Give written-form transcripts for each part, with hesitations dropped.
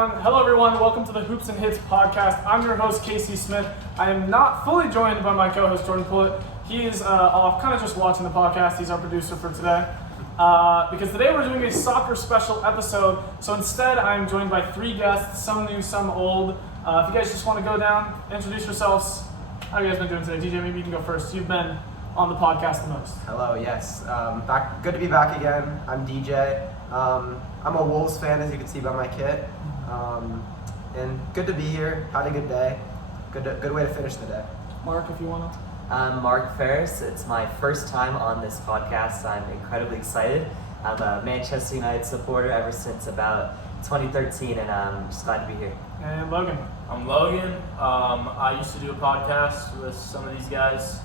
Hello everyone, welcome to the Hoops and Hits podcast. I'm your host Casey Smith. I am not fully joined by my co-host Jordan Pullitt. He is off kind of just watching the podcast. He's our producer for today. Because today we're doing a soccer special episode. So instead I'm joined by three guests, some new, some old. If you guys just want to go down, introduce yourselves. How have you guys been doing today? DJ, maybe you can go first. You've been on the podcast the most. Hello, yes. Good to be back again. I'm DJ. I'm a Wolves fan, as you can see by my kit. And good to be here. Had a good day. Good way to finish the day. Mark, if you want to. I'm Mark Ferris. It's my first time on this podcast. I'm incredibly excited. I'm a Manchester United supporter ever since about 2013, and I'm just glad to be here. And Logan. I'm Logan. I used to do a podcast with some of these guys,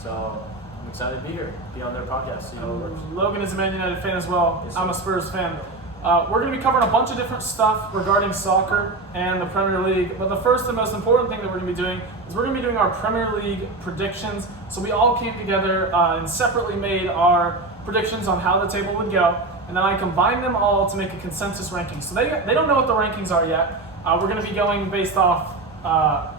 so I'm excited to be here, be on their podcast, see how it works. Logan is a Man United fan as well. Yes, I'm a Spurs fan. We're going to be covering a bunch of different stuff regarding soccer and the Premier League, but the first and most important thing that we're going to be doing is we're going to be doing our Premier League predictions. So we all came together and separately made our predictions on how the table would go, and then I combined them all to make a consensus ranking. So they don't know what the rankings are yet. We're going to be going based off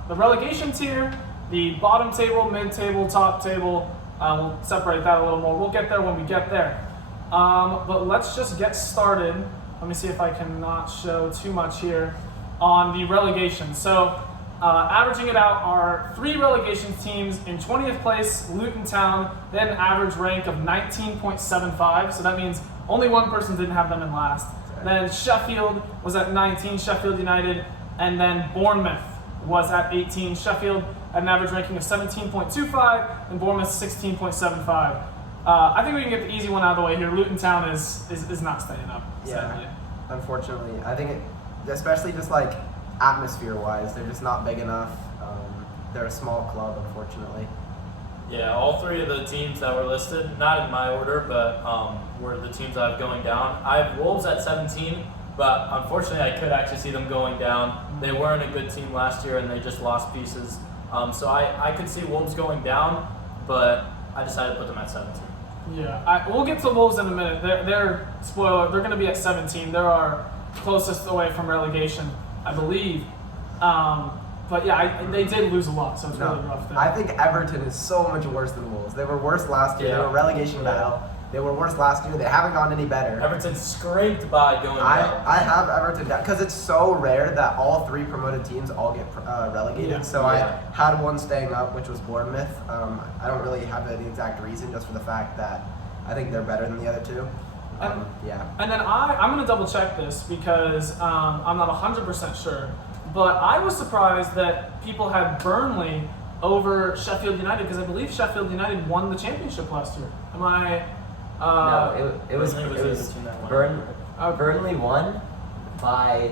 the relegation tier, the bottom table, mid-table, top table. We'll separate that a little more. We'll get there when we get there. But let's just get started. Let me see if I can not show too much here on the relegation. So, averaging it out are three relegation teams in 20th place, Luton Town. They had an average rank of 19.75, so that means only one person didn't have them in last. Then Sheffield was at 19, Sheffield United, and then Bournemouth was at 18. Sheffield had an average ranking of 17.25, and Bournemouth 16.75. I think we can get the easy one out of the way here. Luton Town is not staying up. Sadly. Yeah, unfortunately. I think especially just like atmosphere-wise, they're just not big enough. They're a small club, unfortunately. Yeah, all three of the teams that were listed, not in my order, but were the teams I have going down. I have Wolves at 17, but unfortunately I could actually see them going down. They weren't a good team last year and they just lost pieces. So I could see Wolves going down, but I decided to put them at 17. Yeah, we'll get to Wolves in a minute. They're spoiler. They're going to be at 17. They're our closest away from relegation, I believe. But yeah, they did lose a lot, so it's really rough there. I think Everton is so much worse than Wolves. They were worse last year. Yeah. They were relegation battle. They were worse last year. They haven't gotten any better. Everton scraped by going down. I have Everton down because it's so rare that all three promoted teams all get relegated. Yeah. So Yeah. I had one staying up, which was Bournemouth. I don't really have the exact reason, just for the fact that I think they're better than the other two. Yeah. And then I'm going to double check this because I'm not 100% sure. But I was surprised that people had Burnley over Sheffield United because I believe Sheffield United won the championship last year. Am I? No, it was Burnley was the team that won. Burnley won by,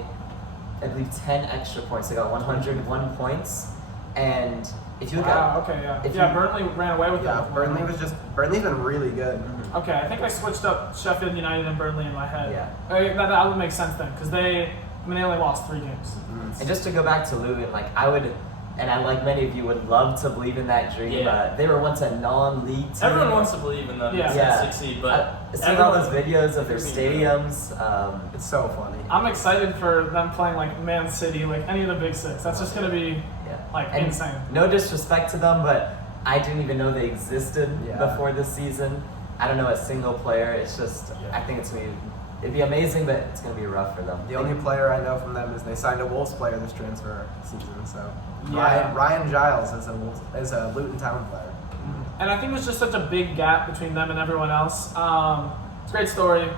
I believe, 10 extra points. They got 101 points, and if you look at Burnley ran away with Yeah, that. Burnley's been really good. Okay, I think I switched up Sheffield United and Burnley in my head. Yeah. That would make sense then because they only lost 3 games. And just to go back to Luton, like I would, and I like many of you would love to believe in that dream. Yeah. They were once a non-league team. Everyone wants to believe in them to succeed, but seeing all those videos of their stadiums, It's so funny. I'm excited for them playing like Man City, like any of the big six. That's just gonna be and insane. No disrespect to them, but I didn't even know they existed Yeah. before this season. I don't know a single player. It's just I think it'd be amazing, but it's gonna be rough for them. The only player I know from them is they signed a Wolves player this transfer season. So Yeah. Ryan Giles is a Luton Town player. And I think there's just such a big gap between them and everyone else. It's a great story.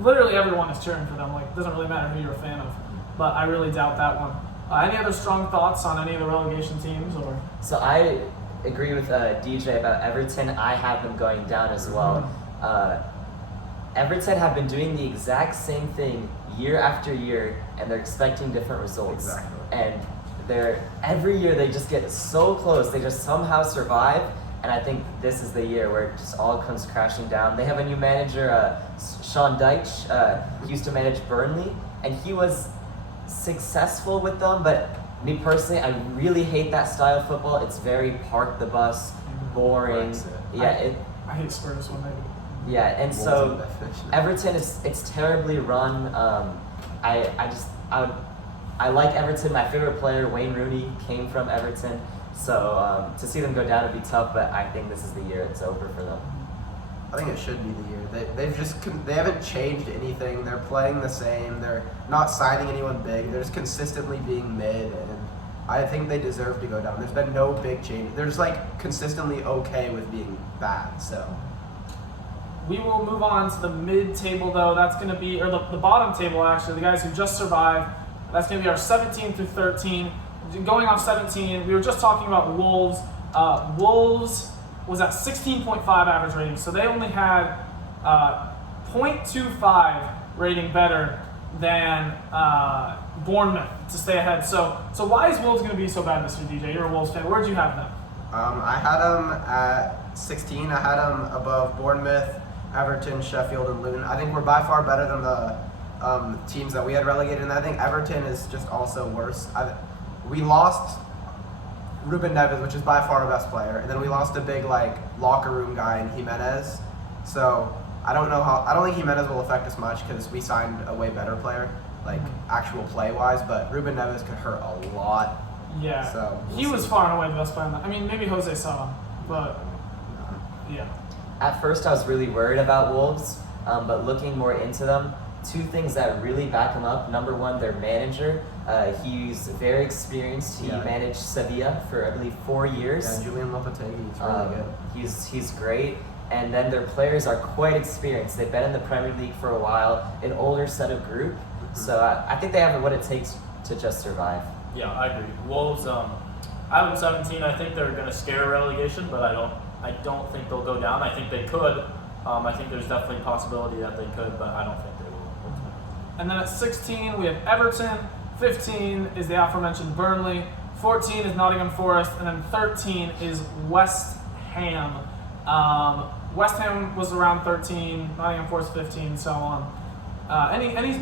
Literally everyone is cheering for them. Like, it doesn't really matter who you're a fan of. But I really doubt that one. Any other strong thoughts on any of the relegation teams? Or So I agree with DJ about Everton. I have them going down as well. Everton have been doing the exact same thing year after year, and they're expecting different results. Exactly. And every year they just get so close. They just somehow survive. And I think this is the year where it just all comes crashing down. They have a new manager, Sean Dyche. He used to manage Burnley, and he was successful with them. But me personally, I really hate that style of football. It's very park the bus, boring. Yeah, I hate Spurs when they Yeah, and so Everton it's terribly run. I like Everton. My favorite player, Wayne Rooney, came from Everton. So to see them go down would be tough, but I think this is the year it's over for them. I think it should be the year. They haven't changed anything. They're playing the same. They're not signing anyone big. They're just consistently being mid, and I think they deserve to go down. There's been no big change. They're just like consistently okay with being bad. So We will move on to the mid-table, though. That's going to be, or the bottom table, actually, the guys who just survived. That's going to be our 17 through 13. Going off 17, we were just talking about Wolves. Wolves was at 16.5 average rating, so they only had 0.25 rating better than Bournemouth to stay ahead. So why is Wolves going to be so bad this year, DJ? You're a Wolves fan. Where'd you have them? I had them at 16. I had them above Bournemouth, Everton, Sheffield, and Luton. I think we're by far better than the teams that we had relegated, and I think Everton is just also worse. We lost Ruben Neves, which is by far our best player, and then we lost a big locker room guy in Jimenez. So I don't think Jimenez will affect us much because we signed a way better player, actual play wise. But Ruben Neves could hurt a lot. Yeah. So he was far and away the best player. I mean, maybe Jose saw him, but yeah. At first, I was really worried about Wolves, but looking more into them, two things that really back them up. Number one, their manager. He's very experienced. He managed Sevilla for, I believe, 4 years. Yeah, Julian Lopetegui, he's really good. He's great. And then their players are quite experienced. They've been in the Premier League for a while, an older set of group. Mm-hmm. So I think they have what it takes to just survive. Yeah, I agree. Wolves, I have them 17. I think they're going to scare relegation, but I don't think they'll go down. I think they could. I think there's definitely a possibility that they could, but I don't think they will. And then at 16, we have Everton. 15 is the aforementioned Burnley. 14 is Nottingham Forest. And then 13 is West Ham. West Ham was around 13, Nottingham Forest 15, so on. Any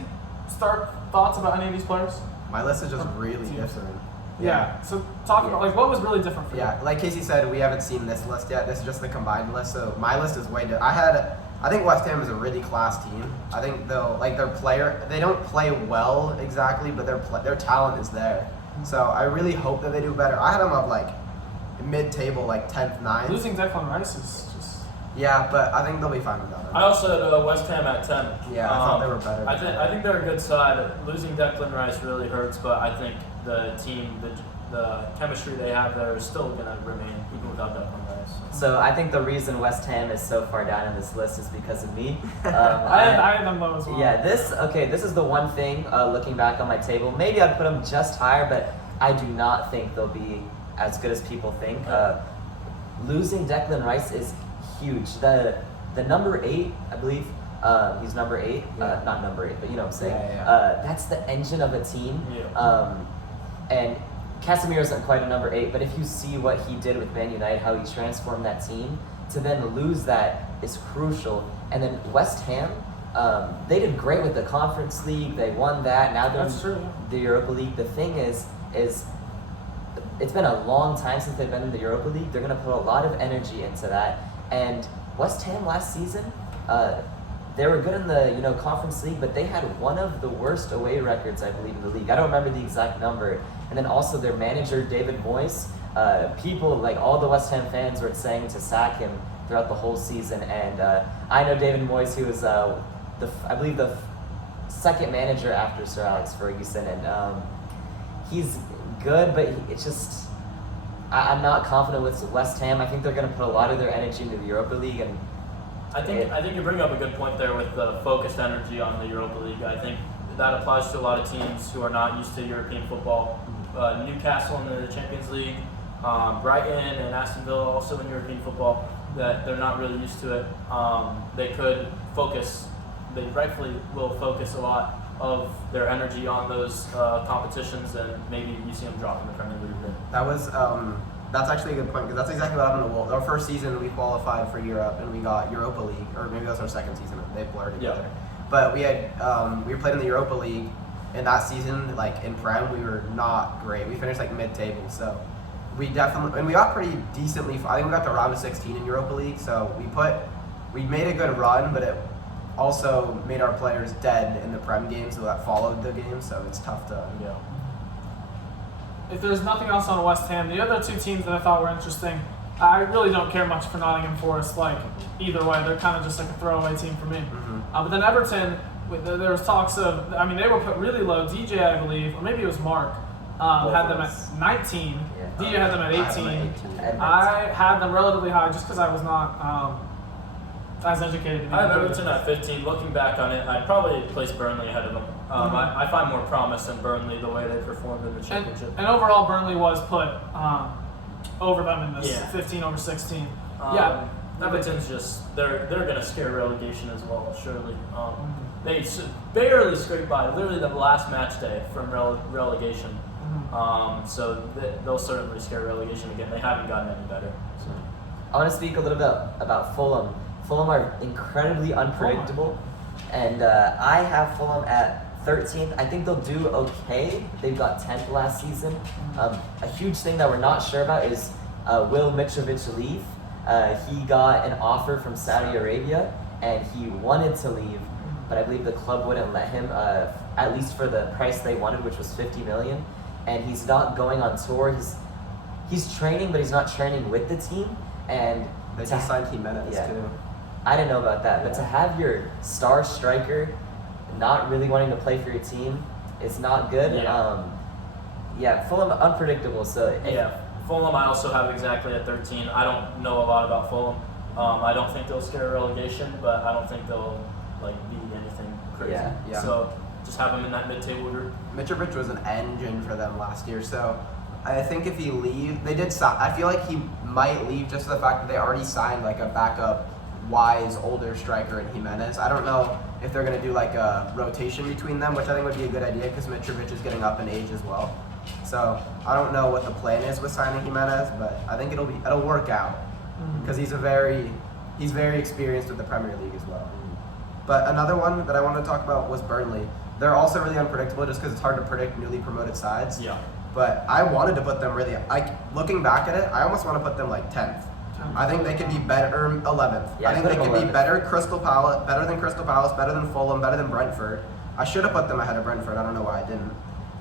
thoughts about any of these players? My list is just really different. Yeah. So talk about what was really different for you. Yeah, like Casey said, we haven't seen this list yet. This is just the combined list. So my list is way different. I think West Ham is a really class team. I think their player, they don't play well exactly, but their talent is there. So I really hope that they do better. I had them up mid-table, 10th, 9th. Losing Declan Rice is just. Yeah, but I think they'll be fine without him. I also had West Ham at 10. Yeah, I thought they were better. I think they're a good side. Losing Declan Rice really hurts, but I think the team, the chemistry they have there is still going to remain even without Declan Rice. So I think the reason West Ham is so far down in this list is because of me. I had them low as well. Yeah, this is the one thing, looking back on my table, maybe I'd put them just higher, but I do not think they'll be as good as people think. Losing Declan Rice is huge. The number 8, I believe, he's number 8, not number 8, but you know what I'm saying. Yeah. That's the engine of a team. Yeah. And Casemiro isn't quite a number 8, but if you see what he did with Man United, how he transformed that team, to then lose that is crucial. And then West Ham, they did great with the Conference League. They won that. Now they're in the Europa League. The thing is it's been a long time since they've been in the Europa League. They're going to put a lot of energy into that. And West Ham last season, they were good in the Conference League, but they had one of the worst away records, I believe, in the league. I don't remember the exact number. And then also their manager, David Moyes, people, all the West Ham fans were saying to sack him throughout the whole season. And I know David Moyes, he was, I believe, the second manager after Sir Alex Ferguson. And he's good, but it's just, I'm not confident with West Ham. I think they're going to put a lot of their energy into the Europa League. And I think you bring up a good point there with the focused energy on the Europa League. I think that applies to a lot of teams who are not used to European football. Newcastle in the Champions League, Brighton and Aston Villa also in European football, that they're not really used to it. They could focus, they rightfully will focus a lot of their energy on those competitions, and maybe you see them drop in the Premier League. That's actually a good point, because that's exactly what happened to Wolves. Our first season, we qualified for Europe, and we got Europa League, or maybe that was our second season. They blurred together. Yeah. But we played in the Europa League, and that season, in Prem, we were not great. We finished mid-table, so we definitely, and we got pretty decently. I think we got to round of 16 in Europa League, so we made a good run, but also made our players dead in the Prem games that followed the game, so it's tough to. Yeah. If there's nothing else on West Ham, the other two teams that I thought were interesting, I really don't care much for Nottingham Forest. Like either way, they're kind of just like a throwaway team for me. But then Everton, there was talks of. I mean, they were put really low. DJ, I believe, or maybe it was Mark, had them at 19. Yeah. DJ had them at 18. And I had them relatively high just because I was not as educated. I have Everton at 15. Looking back on it, I'd probably place Burnley ahead of them. I find more promise in Burnley the way they performed in the championship. And overall, Burnley was put over them in this 15 over 16. Everton's just they're gonna scare relegation as well, surely. They barely scraped by, literally the last match day from relegation. So they'll certainly scare relegation again. They haven't gotten any better. So. I want to speak a little bit about Fulham. Fulham are incredibly unpredictable, and I have Fulham at 13th. I think they'll do okay. They've got 10th last season. A huge thing that we're not sure about is will Mitrovic leave? He got an offer from Saudi Arabia, and he wanted to leave, but I believe the club wouldn't let him, at least for the price they wanted, which was $50 million. And he's not going on tour. He's training, but he's not training with the team. And They just signed Jimenez too. I didn't know about that, but to have your star striker not really wanting to play for your team is not good. Fulham unpredictable. So Fulham I also have exactly at 13. I don't know a lot about Fulham. I don't think they'll scare relegation, but I don't think they'll be anything crazy. Yeah. So just have them in that mid-table group. Mitrovic was an engine for them last year, so I think if he leaves, they did. I feel like he might leave just for the fact that they already signed like a backup, wise older striker in Jimenez. I don't know if they're gonna do like a rotation between them, which I think would be a good idea because Mitrovic is getting up in age as well. So I don't know what the plan is with signing Jimenez, but I think it'll work out because he's very experienced with the Premier League as well. But another one that I wanted to talk about was Burnley. They're also really unpredictable just because it's hard to predict newly promoted sides. Yeah. But I wanted to put them really, looking back at it, I almost want to put them like 10th. I think they could be better, 11th. Yeah, I think they could be 11th. better than Crystal Palace, better than Fulham, better than Brentford. I should have put them ahead of Brentford. I don't know why I didn't.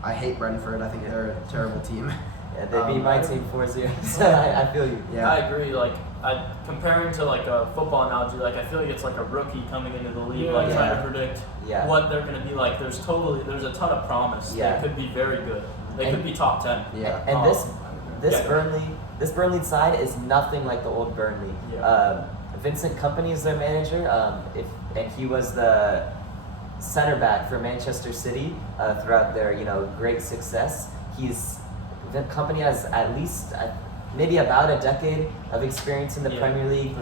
I hate Brentford. I think they're a terrible team. Yeah, they beat my team 4-0. So I feel you. Yeah. I agree. Comparing to a football analogy, I feel like it's like a rookie coming into the league, trying to predict what they're going to be like. There's a ton of promise. Yeah. They could be very good. They could be top 10. Yeah. And this Burnley side is nothing like the old Burnley. Yeah. Vincent Kompany is their manager. And he was the center back for Manchester City throughout their great success. Kompany has at least maybe about a decade of experience in the Premier League.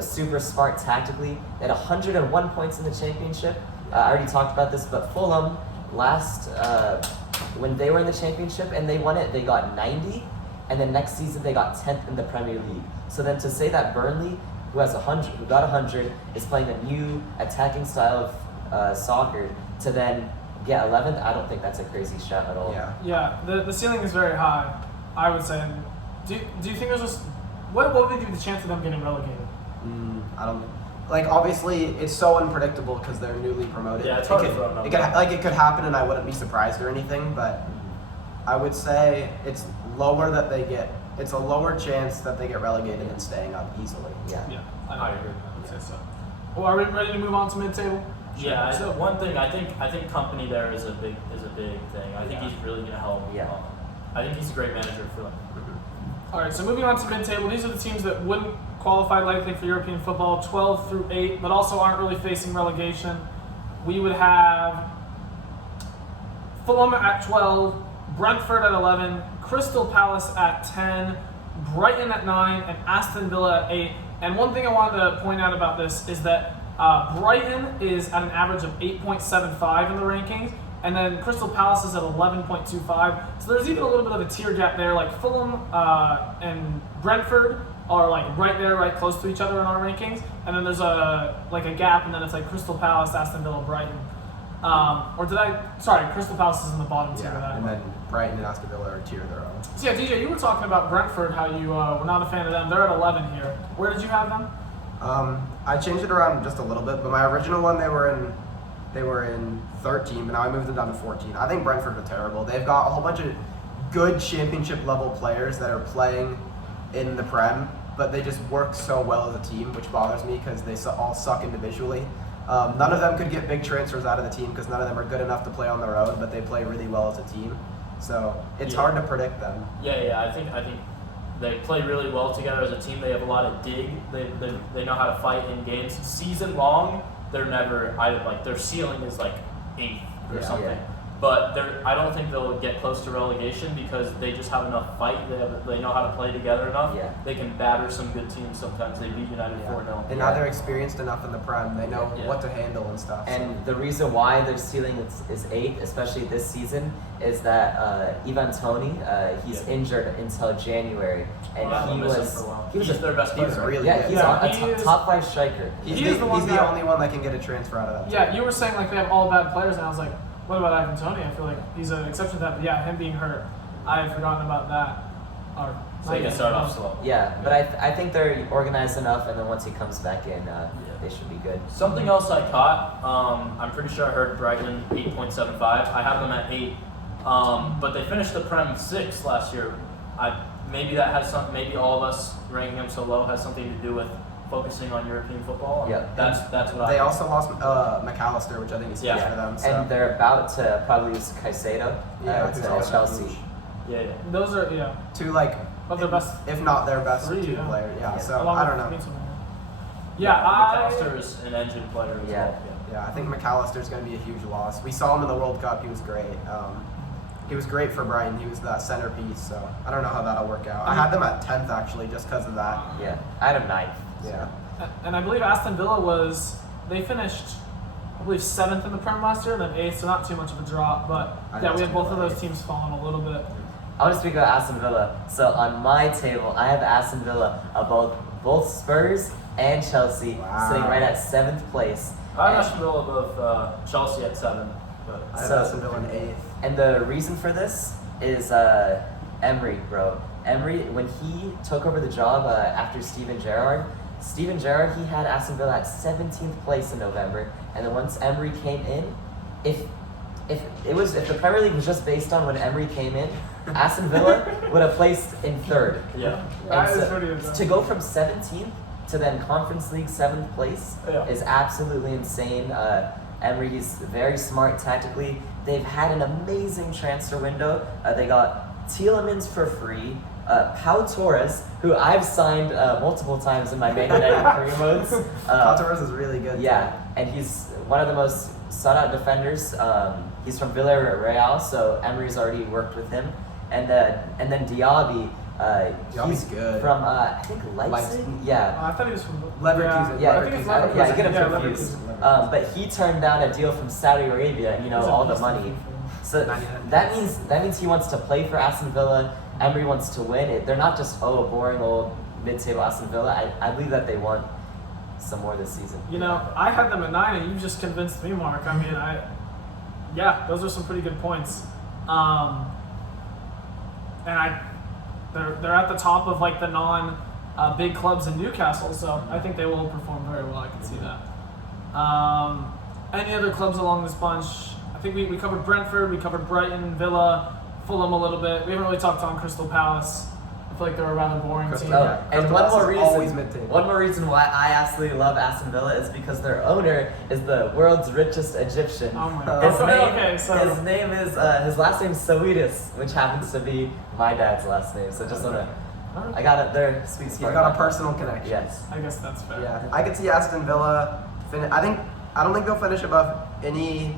Super smart tactically. They had 101 points in the championship. I already talked about this, but Fulham last when they were in the championship and they won it, they got 90, and then next season they got 10th in the Premier League. So then to say that Burnley, who got 100, is playing a new attacking style of soccer, to then get 11th, I don't think that's a crazy shot at all. Yeah, the ceiling is very high, I would say. Do you think there's just what would be the chance of them getting relegated? I don't obviously it's so unpredictable because they're newly promoted. Yeah, it's hard to throw a number. It could happen and I wouldn't be surprised or anything, but I would say it's a lower chance that they get relegated than staying up easily. Yeah, I agree. I would say so. Well, are we ready to move on to mid-table? Yeah, one thing I think Kompany there is a big thing. I think he's really going to help. Yeah. I think he's a great manager for them. All right, so moving on to mid-table, these are the teams that wouldn't qualify likely for European football, 12 through 8, but also aren't really facing relegation. We would have Fulham at 12, Brentford at 11, Crystal Palace at 10, Brighton at 9, and Aston Villa at 8. And one thing I wanted to point out about this is that Brighton is at an average of 8.75 in the rankings, and then Crystal Palace is at 11.25. So there's even a little bit of a tier gap there. Fulham and Brentford are right close to each other in our rankings, and then there's a gap, and then it's Crystal Palace, Aston Villa, Brighton. Crystal Palace is in the bottom tier of that. And then Brighton and Aston Villa are a tier of their own. So yeah, DJ, you were talking about Brentford, how you were not a fan of them. They're at 11 here. Where did you have them? I changed it around just a little bit, but my original one they were in 13, but now I moved them down to 14. I think Brentford are terrible. They've got a whole bunch of good championship level players that are playing in the Prem, but they just work so well as a team, which bothers me because they all suck individually. None of them could get big transfers out of the team because none of them are good enough to play on their own, but they play really well as a team. So it's hard to predict them. Yeah. I think they play really well together as a team. They have a lot of dig. They know how to fight in games. Season long, they're never their ceiling is like 8th or something. Yeah. But I don't think they'll get close to relegation because they just have enough fight. They know how to play together enough. Yeah. They can batter some good teams sometimes. They beat United 4-0. And now they're experienced enough in the Prem. They know Yeah. what to handle and stuff. And the reason why their ceiling is 8, especially this season, is that Ivan Toney, he's injured until January, and Wow, he they'll miss him was for a while. he was He's their best he was player. really yeah good. he's Yeah, a he is- top 5 striker. He's He is the one the that- only one that can get a transfer out of that. Yeah, team. you were saying like they have all bad players, and I was like, what about Ivan Toney? I feel like he's an exception to that. But yeah, him being hurt, I had forgotten about that. So they can start off slow. Yeah, but I think they're organized enough, and then once he comes back in, they should be good. Something else I caught, I'm pretty sure I heard Brighton 8.75. I have them at 8, but they finished the Prem 6th last year. Maybe that has some. Maybe all of us ranking them so low has something to do with focusing on European football. Yeah. That's what They I. also lost McAllister, which I think is huge Yeah. for them. So. And they're about to probably lose Caicedo who's to also Chelsea. huge. Yeah. Those are Two of their best if not their best 3, two yeah. players. Yeah. Yeah. So along I with don't know. Mitchell. Yeah, McAllister is an engine player as Yeah. well. Yeah, I think McAllister's going to be a huge loss. We saw him in the World Cup. He was great. He was great for Brighton. He was that centerpiece. So I don't know how that'll work out. I had them at 10th actually, just because of that. Yeah, I had him 9th. Yeah. And I believe Aston Villa they finished, I believe 7th in the Prem last year, and then 8th, so not too much of a drop. But I yeah, know we have it's both of good. those teams falling a little bit. I want to speak about Aston Villa. So on my table, I have Aston Villa above both Spurs and Chelsea, Wow. sitting right at 7th place. I have And- Aston Villa above Chelsea at 7. But I have So- Aston Villa in 8th. And the reason for this is Emery, bro. Emery, when he took over the job after Steven Gerrard, he had Aston Villa at 17th place in November, and then once Emery came in, if the Premier League was just based on when Emery came in, Aston Villa would have placed in 3rd. yeah. That And is so, pretty insane. to go from 17th to then Conference League 7th place Yeah. is absolutely insane. Emery is very smart tactically. They've had an amazing transfer window. They got Tielemans for free. Pau Torres, who I've signed multiple times in my Man United career modes. Torres is really good. Yeah, and he's one of the most sought-out defenders. He's from Villarreal, so Emery's already worked with him. And then Diaby. Diaby's He's good. from I think Leipzig. Yeah. I thought he was from Leverkusen. Yeah, I think it's Leverkusen. Leverkusen. I get him Yeah, confused. Leverkusen. But he turned down a deal from Saudi Arabia. He's All a the beast money. of So 99. that means he wants to play for Aston Villa. Emery wants to win. They're not just a boring old mid-table Aston Villa. I believe that they want some more this season. I had them at 9, and you just convinced me, Mark. I mean, those are some pretty good points. They're at the top of like the big clubs in Newcastle, so I think they will perform very well. I can see that. Any other clubs along this bunch? I think we covered Brentford, we covered Brighton, Villa, Fulham a little bit. We haven't really talked on Crystal Palace. I feel like they're a rather boring Crystal team. Palace. Oh, and Crystal one more Palace is always reason. mid-table. One more reason why I absolutely love Aston Villa is because their owner is the world's richest Egyptian. Oh my God. His name, Okay, so his name is his last name is Sawitis, which happens to be my dad's last name. So just wanna, I got it there. Sweet He's spot. got a personal connection. Yes. I guess that's fair. Yeah, I could see Aston Villa. I don't think they'll finish above any.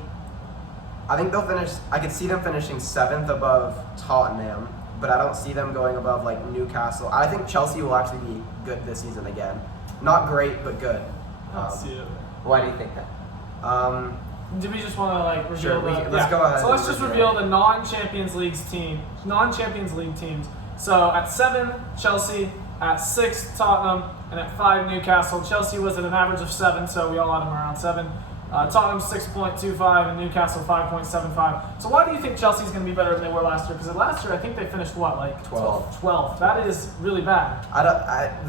I think they'll finish. I could see them finishing 7th above Tottenham, but I don't see them going above like Newcastle. I think Chelsea will actually be good this season again. Not great, but good. I don't see it. Why do you think that? Do we just want to like reveal Sure, let's go ahead So let's and just reveal reveal the non-Champions League teams. So at 7, Chelsea. At 6, Tottenham. And at 5, Newcastle. Chelsea was at an average of 7, so we all had them around 7. Tottenham 6.25 and Newcastle 5.75. So why do you think Chelsea's going to be better than they were last year? Because last year I think they finished what, like 12. That is really bad.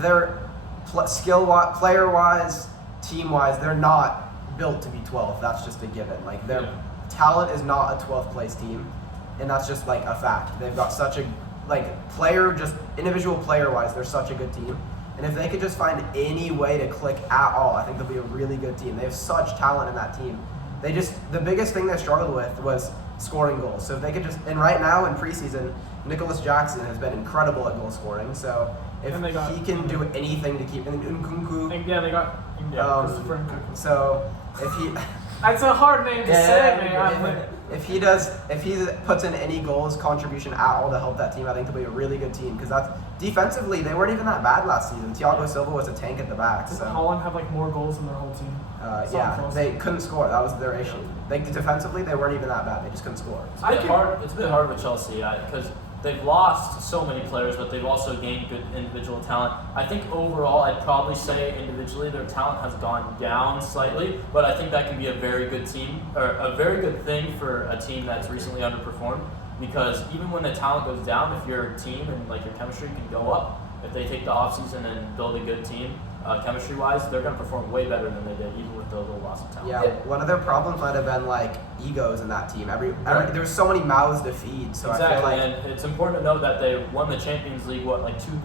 They're player wise, team-wise, they're not built to be 12th. That's just a given. Like their talent is not a 12th place team, and that's just like a fact. They've got such a individual player-wise, they're such a good team. And if they could just find any way to click at all, I think they'll be a really good team. They have such talent in that team. The biggest thing they struggled with was scoring goals. So if they could and right now in preseason, Nicholas Jackson has been incredible at goal scoring. So if he can do anything to keep, and Nkunku. Yeah, they got Christopher Nkunku. So if he, that's a hard name to say, man. if he puts in any goals contribution at all to help that team, I think they'll be a really good team because that's defensively they weren't even that bad last season. Thiago Silva was a tank at the back. Doesn't Holland have like more goals than their whole team? Yeah, they couldn't score. That was their issue. Defensively, they weren't even that bad. They just couldn't score. It's a bit hard with Chelsea because they've lost so many players, but they've also gained good individual talent. I think overall, I'd probably say individually their talent has gone down slightly, but I think that can be a very good team or a very good thing for a team that's recently underperformed. Because even when the talent goes down, if your team and like your chemistry can go up, if they take the offseason and build a good team, chemistry-wise, they're going to perform way better than they did, even with the little loss of talent. Yeah, one of their problems might have been like egos in that team. There was so many mouths to feed. So exactly, I feel like, and it's important to note that they won the Champions League 2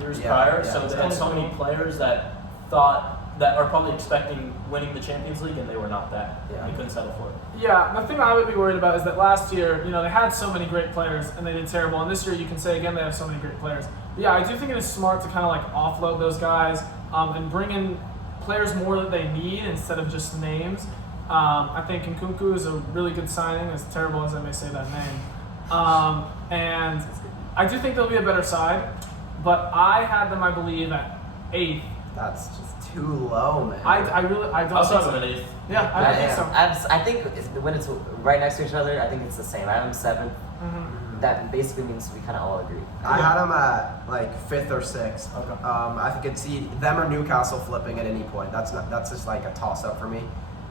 years prior. Yeah, so they had so many players that are probably expecting winning the Champions League, and they were not that. Yeah. They couldn't settle for it. Yeah, the thing I would be worried about is that last year, they had so many great players and they did terrible. And this year, you can say again they have so many great players. But yeah, I do think it is smart to kind of like offload those guys and bring in players more that they need instead of just names. I think Nkunku is a really good signing, as terrible as I may say that name. And I do think they'll be a better side, but I had them, I believe, at 8th. that's just too low, man. I don't Also think have so. them at 8th. Yeah, I don't think so. I think when it's right next to each other, I think it's the same. I have them 7th. Mm-hmm. That basically means we kind of all agree. I had them at like 5th or 6th. Okay. I could see them or Newcastle flipping at any point. That's just like a toss-up for me.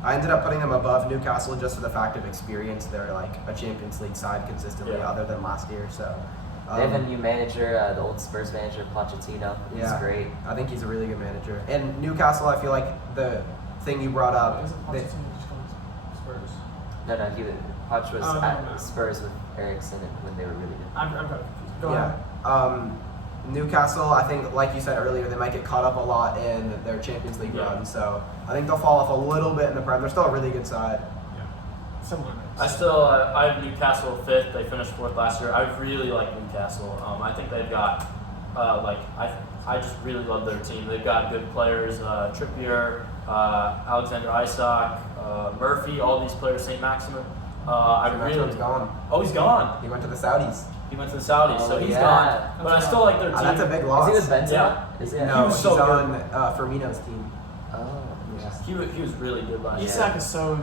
I ended up putting them above Newcastle just for the fact of experience. They're like a Champions League side consistently, other than last year. So They have a new manager, the old Spurs manager, Pochettino. He's great. I think he's a really good manager. And Newcastle, I feel like the thing you brought up. Is it Pochettino just called Spurs? No, Poch was Oh, at no. Spurs with Eriksson when they were really good. I'm got confused. Go ahead. Newcastle, I think, like you said earlier, they might get caught up a lot in their Champions League run. So I think they'll fall off a little bit in the Prem. They're still a really good side. Yeah. Similar names. I have Newcastle 5th. They finished 4th last year. I really like Newcastle. I think they've got I just really love their team. They've got good players, Trippier, Alexander Isak, Murphy, all these players, St. Maximin. He's gone. Oh, he's gone. He went to the Saudis. He went to the Saudis, so he's gone. But I still like their team. That's a big loss. Is he with Benzema? Yeah. Is he? No, He was so he's good. on Firmino's team. Oh. Yeah. He was really good last year. Isak is so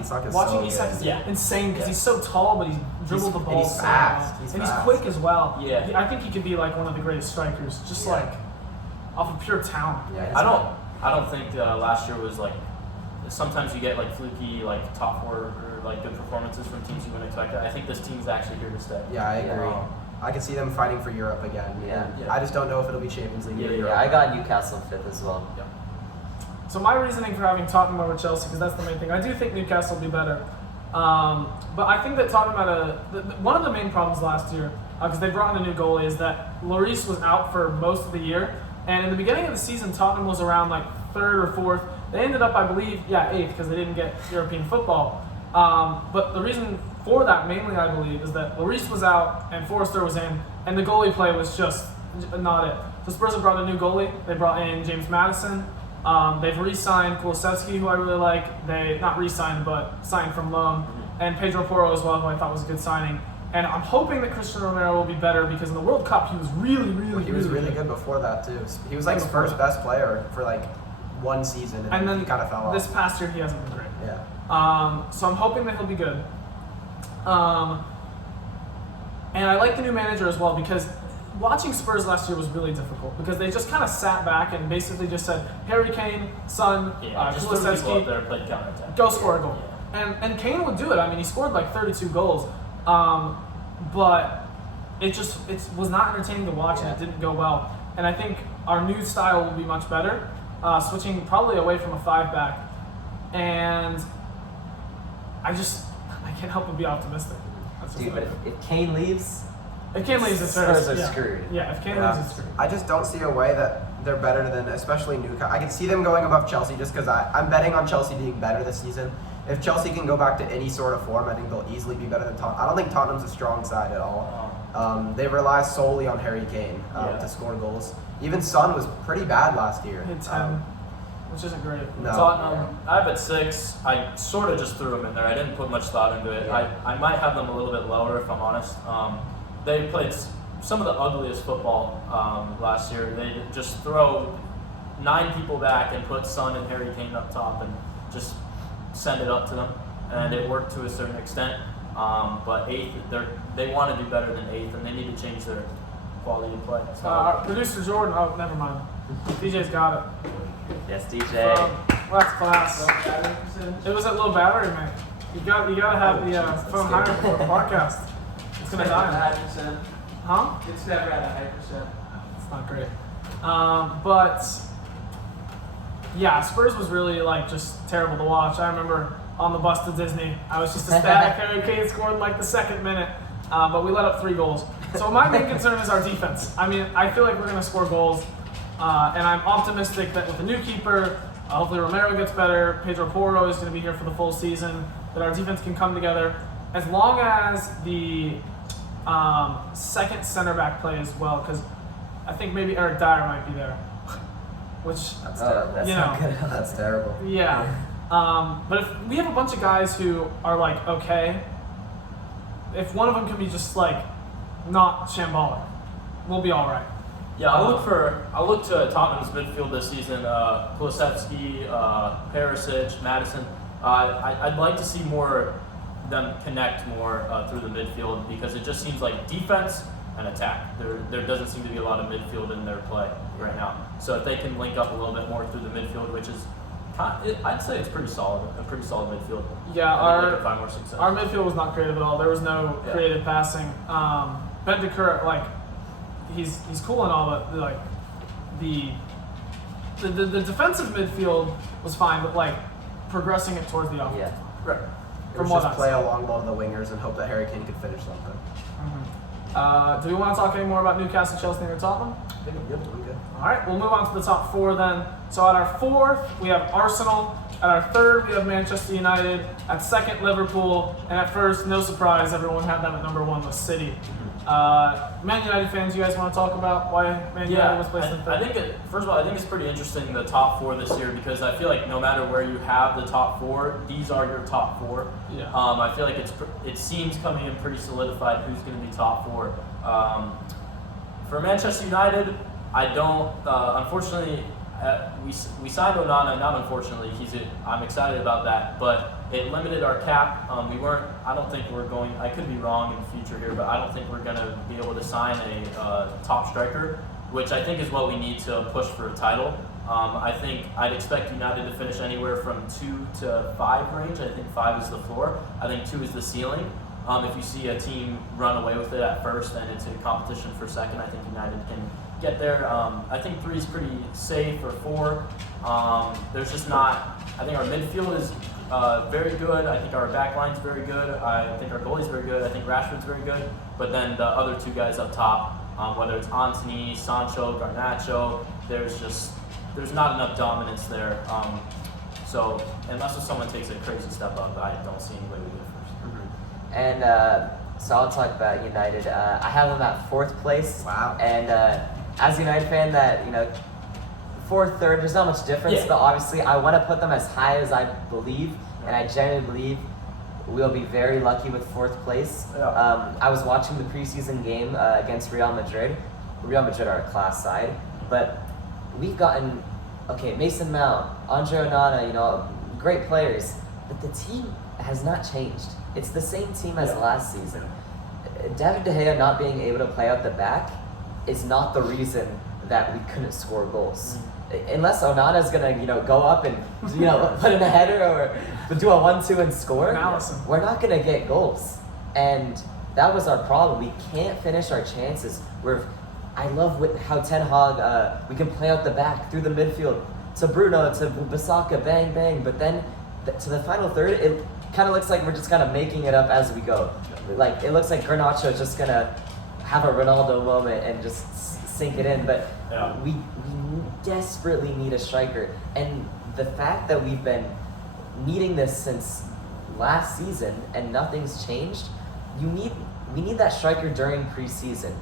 Isak is watching so Isak is good. insane because Yeah. he's so tall, but he's dribbled the ball and he's so fast. well. He's and fast. he's quick as well. Yeah. I think he could be like one of the greatest strikers, just Yeah. like off of pure talent. Yeah, I don't think last year was like. Sometimes you get like fluky like top 4 or like good performances from teams you wouldn't expect. I think this team's actually here to stay. Yeah, I agree. Yeah. I can see them fighting for Europe again. Yeah. I just don't know if it'll be Champions League or Europe. Yeah, I got Newcastle 5th as well. Yeah. So my reasoning for having Tottenham over Chelsea, because that's the main thing, I do think Newcastle will be better. But I think that Tottenham had one of the main problems last year, because they brought in a new goalie, is that Lloris was out for most of the year. And in the beginning of the season, Tottenham was around like 3rd or 4th. They ended up, I believe, 8th, because they didn't get European football. But the reason for that, mainly, I believe, is that Lloris was out and Forrester was in, and the goalie play was just not it. So Spurs have brought a new goalie. They brought in James Maddison. They've re-signed Kulusevski, who I really like. They not re-signed, but signed from loan, and Pedro Porro as well, who I thought was a good signing. And I'm hoping that Christian Romero will be better because in the World Cup he was He was really good before that too. He was like Spurs' best player for like one season, and then he kind of fell off. This past year he hasn't been great. Yeah. So I'm hoping that he'll be good. And I like the new manager as well because watching Spurs last year was really difficult because they just kind of sat back and basically just said, Harry Kane, Son, Just threw people up Kulusevski, there and played counterattack. go score a goal. Yeah. And Kane would do it. I mean, he scored like 32 goals. But it was not entertaining to watch and it didn't go well. And I think our new style will be much better. switching probably away from a 5-back, and I can't help but be optimistic. That's just Dude, but what I do. if Kane leaves, If Kane leaves, it's Spurs are yeah. screwed. Yeah, if Kane Yeah. leaves, it's screwed. I just don't see a way that they're better than, especially Newcastle. I can see them going above Chelsea just because I'm betting on Chelsea being better this season. If Chelsea can go back to any sort of form, I think they'll easily be better than Tottenham. I don't think Tottenham's a strong side at all. They rely solely on Harry Kane to score goals. Even Son was pretty bad last year. Hit 10, which isn't great. No. Tottenham, I have at 6. I sort of just threw them in there. I didn't put much thought into it. Yeah. I might have them a little bit lower if I'm honest. They played some of the ugliest football last year. They just throw 9 people back and put Son and Harry Kane up top and just send it up to them. And it worked to a certain extent. But 8th, they want to do better than 8th, and they need to change their quality of play. So, Our producer Jordan, oh, never mind. DJ's got it. yes, DJ. Well, that's class. It was that low battery, man. You gotta have the phone higher for the podcast. It's gonna die. 100%. Huh? It's never at 100%. It's not great. But yeah, Spurs was really like just terrible to watch. I remember on the bus to Disney, I was just ecstatic. Harry Kane scored in like the 2nd minute, but we let up 3 goals. So my main concern is our defense. I mean, I feel like we're gonna score goals, and I'm optimistic that with the new keeper, hopefully Romero gets better, Pedro Porro is gonna be here for the full season, that our defense can come together. As long as the second center back plays well, because I think maybe Eric Dyer might be there, which That's terrible. That's You not know. good. That's terrible. yeah. But if we have a bunch of guys who are like okay, if one of them can be just like not shambolic, we'll be all right. yeah, I look to Tottenham's midfield this season. Kulusevski, Perisic, Madison. I'd like to see more them connect more through the midfield because it just seems like defense and attack. There doesn't seem to be a lot of midfield in their play right now. So if they can link up a little bit more through the midfield, which is I'd say it's pretty solid, a pretty solid midfield. Yeah, I think they can find more success. our midfield was not creative at all. There was no Yeah. creative passing. Ben DeCur, like he's cool and all, but like the defensive midfield was fine, but like progressing it towards the offense. Yeah. Right. It From was what just I've play seen. a long ball to the wingers and hope that Harry Kane could finish something. Do we want to talk any more about Newcastle, Chelsea, or Tottenham? Yep, I'm good. All right, we'll move on to the top 4 then. So at our 4th, we have Arsenal. At our 3rd, we have Manchester United. At 2nd, Liverpool. And at 1st, no surprise, everyone had them at number 1 was City. Man United fans, you guys want to talk about why Man United was placed in 3rd? I think first of all, I think it's pretty interesting the top 4 this year because I feel like no matter where you have the top 4, these are your top 4. Yeah. I feel like it seems coming in pretty solidified who's going to be top 4. For Manchester United, I don't. Unfortunately, we signed Onana. Not unfortunately, I'm excited about that, but it limited our cap. We weren't. I don't think we're going. I could be wrong in the future here, but I don't think we're going to be able to sign a top striker, which I think is what we need to push for a title. I think I'd expect United to finish anywhere from 2 to 5 range. I think 5 is the floor. I think 2 is the ceiling. If you see a team run away with it at first and it's in competition for second, I think United can get there. I think 3 is pretty safe, or 4. There's just not. I think our midfield is very good. I think our back line's very good. I think our goalie's very good. I think Rashford's very good. But then the other 2 guys up top, whether it's Antony, Sancho, Garnacho, there's not enough dominance there. So unless someone takes a crazy step up, I don't see any way we get first. And so I'll talk about United. I have them at 4th place. Wow. And as a United fan, that 4th, 3rd, there's not much difference. Yeah. But obviously, I want to put them as high as I believe, and I genuinely believe we'll be very lucky with 4th place. Yeah. I was watching the preseason game against Real Madrid. Real Madrid are a class side, but we've gotten Mason Mount, Andre Onana, great players, but the team has not changed. It's the same team as last season. David De Gea not being able to play out the back is not the reason that we couldn't score goals. Unless Onana's gonna, go up and, put in a header or do a 1-2 and score, Allison. we're not gonna get goals. And that was our problem. We can't finish our chances. I love how Ten Hag, we can play out the back through the midfield. to Bruno, to Bissaka, bang, bang. But then to the final third, it kind of looks like we're just kind of making it up as we go. Like, it looks like Garnacho is just going to have a Ronaldo moment and just sink it in. But we desperately need a striker. And the fact that we've been needing this since last season and nothing's changed, we need that striker during preseason.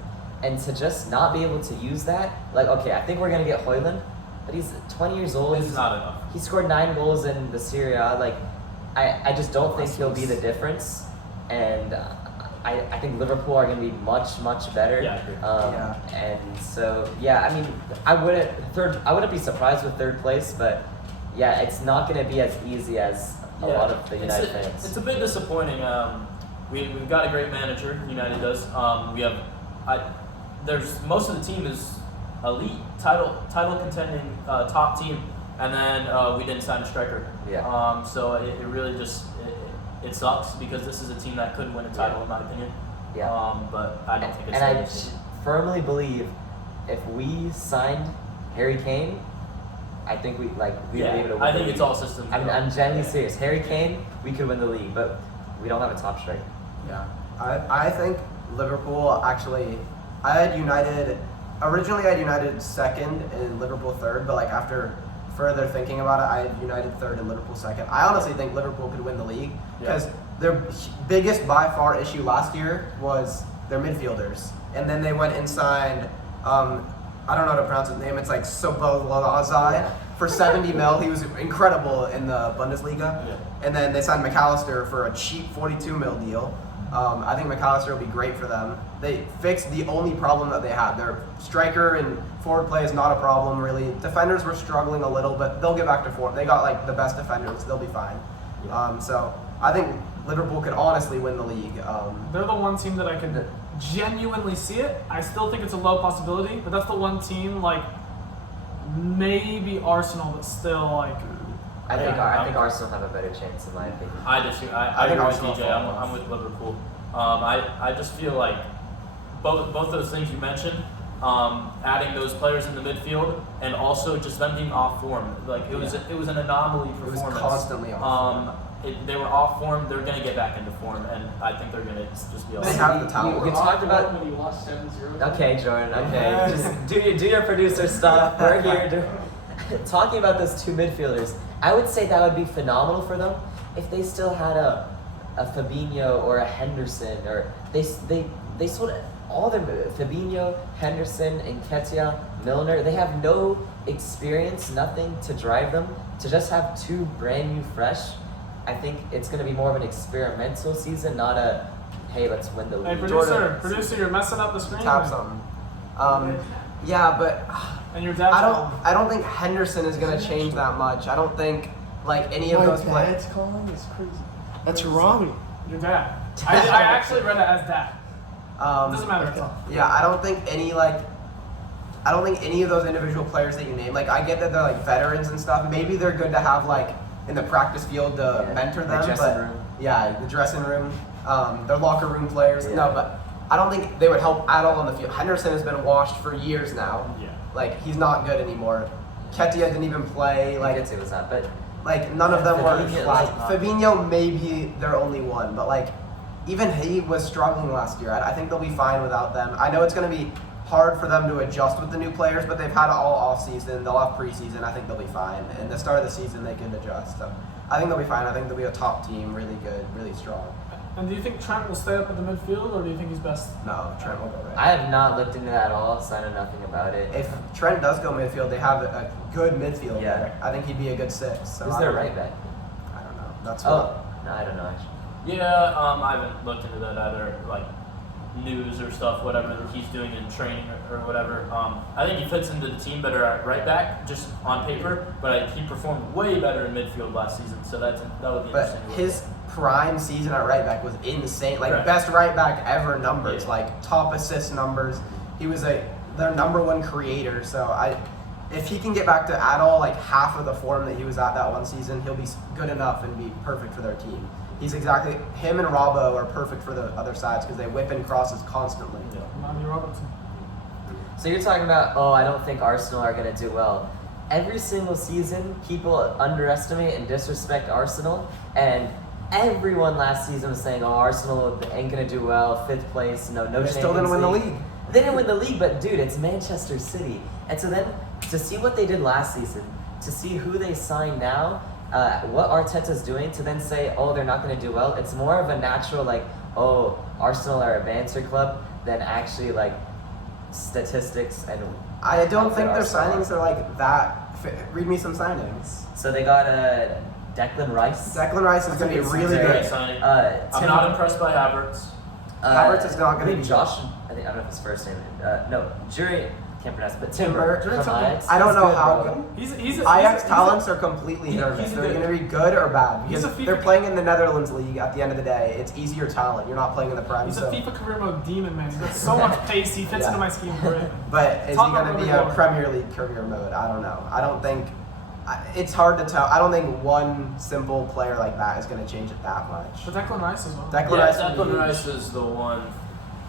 And to just not be able to use that, like, okay, I think we're going to get Højlund, but he's 20 years old. It's not enough. He scored 9 goals in the Serie A. Like, I just don't think he'll be the difference. And I think Liverpool are going to be much, much better. Yeah, I agree. And so, yeah, I mean, I wouldn't be surprised with third place, but yeah, it's not going to be as easy as a lot of the United fans. It's a bit disappointing. We've got a great manager. United does. There's most of the team is elite, title contending top team, and then we didn't sign a striker. Yeah. So it really just it sucks because this is a team that could win a title in my opinion. Yeah. But I don't think it's. And I that easy. firmly believe if we signed Harry Kane, I think we'd be able to win I the think league. it's all systems. I'm genuinely serious. Harry Kane, we could win the league, but we don't have a top striker. Yeah, I think Liverpool actually. I had United second and Liverpool third, but like after further thinking about it, I had United third and Liverpool second. I honestly think Liverpool could win the league because their biggest by far issue last year was their midfielders, and then they went and signed. I don't know how to pronounce his name. It's like Sobolazai for 70 mil. He was incredible in the Bundesliga, and then they signed McAllister for a cheap 42 mil deal. I think McAllister will be great for them. They fixed the only problem that they had. Their striker and forward play is not a problem, really. Defenders were struggling a little, but they'll get back to form. They got like the best defenders. They'll be fine. So I think Liverpool could honestly win the league. They're the one team that I could genuinely see it. I still think it's a low possibility, but that's the one team, like, maybe Arsenal, but still, like... I think Arsenal have a better chance, in my opinion. I agree with Arsenal DJ. I'm with Liverpool. I just feel like both those things you mentioned, adding those players in the midfield, and also just them being off form. Like it was an anomaly performance. It was constantly off form. They were off form. They're gonna get back into form, and I think they're gonna just be all They right. have the talent. We talked about. when you lost 7-0. Okay, Jordan. Okay, just do your producer stuff. We're here talking about those two midfielders. I would say that would be phenomenal for them if they still had a Fabinho or a Henderson, or they sold all their Fabinho, Henderson, Nketiah, Milner. They have no experience, nothing to drive them. To just have two brand new, fresh. I think it's going to be more of an experimental season, not a hey, let's win the league. Hey, Jordan. producer, you're messing up the screen. Tap something. Yeah, but And your dad's I don't think Henderson is gonna change that much. I don't think like any of those My players. dad's calling? It's crazy. That's Rami. Your dad. I actually read it as dad. Doesn't matter. Okay. Yeah, I don't think any of those individual players that you name. Like, I get that they're like veterans and stuff. Maybe they're good to have like in the practice field to mentor them. The dressing room. Yeah, the dressing room, their locker room players. Yeah. No, but I don't think they would help at all on the field. Henderson has been washed for years now. Yeah. Like, he's not good anymore. Ketia didn't even play. Like, Nketiah was not, but like none of them were Fabinho, like like, Fabinho maybe their only one, but like even he was struggling last year. I think they'll be fine without them. I know it's going to be hard for them to adjust with the new players, but they've had it all off season. They'll have preseason. I think they'll be fine. And the start of the season they can adjust. So I think they'll be fine. I think they'll be a top team, really good, really strong. And do you think Trent will stay up at the midfield, or do you think he's best? No, Trent will go right. I have not looked into that at all, so I know nothing about it. If Trent does go midfield, they have a good midfield Yeah. there. I think he'd be a good 6. So Who's I their don't right know. back? I don't know. That's Oh, no, I don't know actually. Yeah, I haven't looked into that either, like news or stuff, whatever that he's doing in training or whatever. I think he fits into the team better at right back, just on paper, but he performed way better in midfield last season, so that would be But interesting. to look his at. prime season at right back was insane. Like Right. best right back ever numbers, Yeah. like top assist numbers. He was their number one creator. So if he can get back to at all like half of the form that he was at that one season, he'll be good enough and be perfect for their team. Him and Robbo are perfect for the other sides because they whip in crosses constantly. Yeah. Mandy Robertson. So you're talking about, I don't think Arsenal are going to do well. every single season, people underestimate and disrespect Arsenal, and everyone last season was saying, "Oh, Arsenal ain't gonna do well, 5th place, no They still didn't win the league. They didn't win the league, but dude, it's Manchester City, and so then to see what they did last season, to see who they signed now, what Arteta's doing, to then say, "Oh, they're not gonna do well," it's more of a natural like, "Oh, Arsenal are a banter club," than actually like statistics and. I don't how think good their Arsenal signings are like that. Read me some signings. So they got Declan Rice. Declan Rice is going to be really Great good. signing. Tim, I'm not impressed by Havertz. Havertz is not I gonna think be Josh. I don't know if his first name. No, Jury. Can't pronounce it, but Timber Timber. from Ajax. I don't He's know good, how bro. good. He's Ajax a talents are completely he's nervous. a They're good- going to be good or bad He's because a FIFA they're playing in the Netherlands league. At the end of the day, it's easier talent. You're not playing in the Prem. He's so. a FIFA career mode demon, man. He's got so much pace. He fits Yeah. into my scheme great. But is he Talk going to about be Logan a Mark. Premier League career mode? I don't know. I don't think. It's hard to tell. I don't think one simple player like that is going to change it that much. But Declan Rice as well. Declan Yeah, Rice would be Declan huge. Rice is the one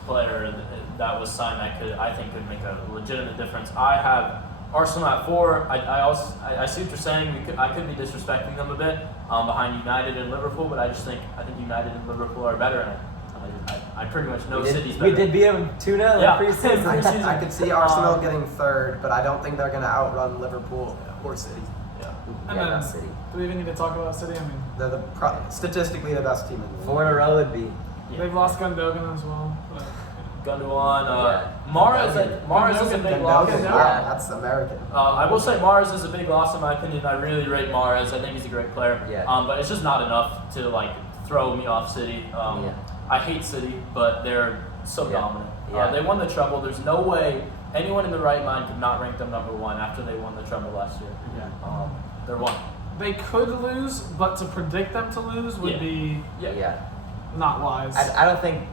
player that was signed that I think could make a legitimate difference. I have Arsenal at 4. I see what you're saying. I could be disrespecting them a bit behind United and Liverpool, but I think United and Liverpool are better. And I pretty much know City's better. We did beat them 2-0 Yeah. in preseason. Preseason. I could see Arsenal getting 3rd, but I don't think they're going to outrun Liverpool or City. Yeah. And Yeah, then, not City. do we even need to talk about City? I mean, They're statistically the best team in the league. 4 in a row would be. they've lost Gundogan as well. But, Gundogan, Yeah. Mahrez is a big loss. Gundogan, Yeah. wow, that's American. I will say Mahrez is a big loss in my opinion. I really rate Mahrez. I think he's a great player. Yeah. But it's just not enough to like throw me off City. Yeah. I hate City, but they're so Yeah. dominant. Yeah. They won the treble. There's no way anyone in the right mind could not rank them number 1 after they won the treble last year. yeah. They're 1. They could lose, but to predict them to lose would Yeah. be Yeah. not wise. I don't think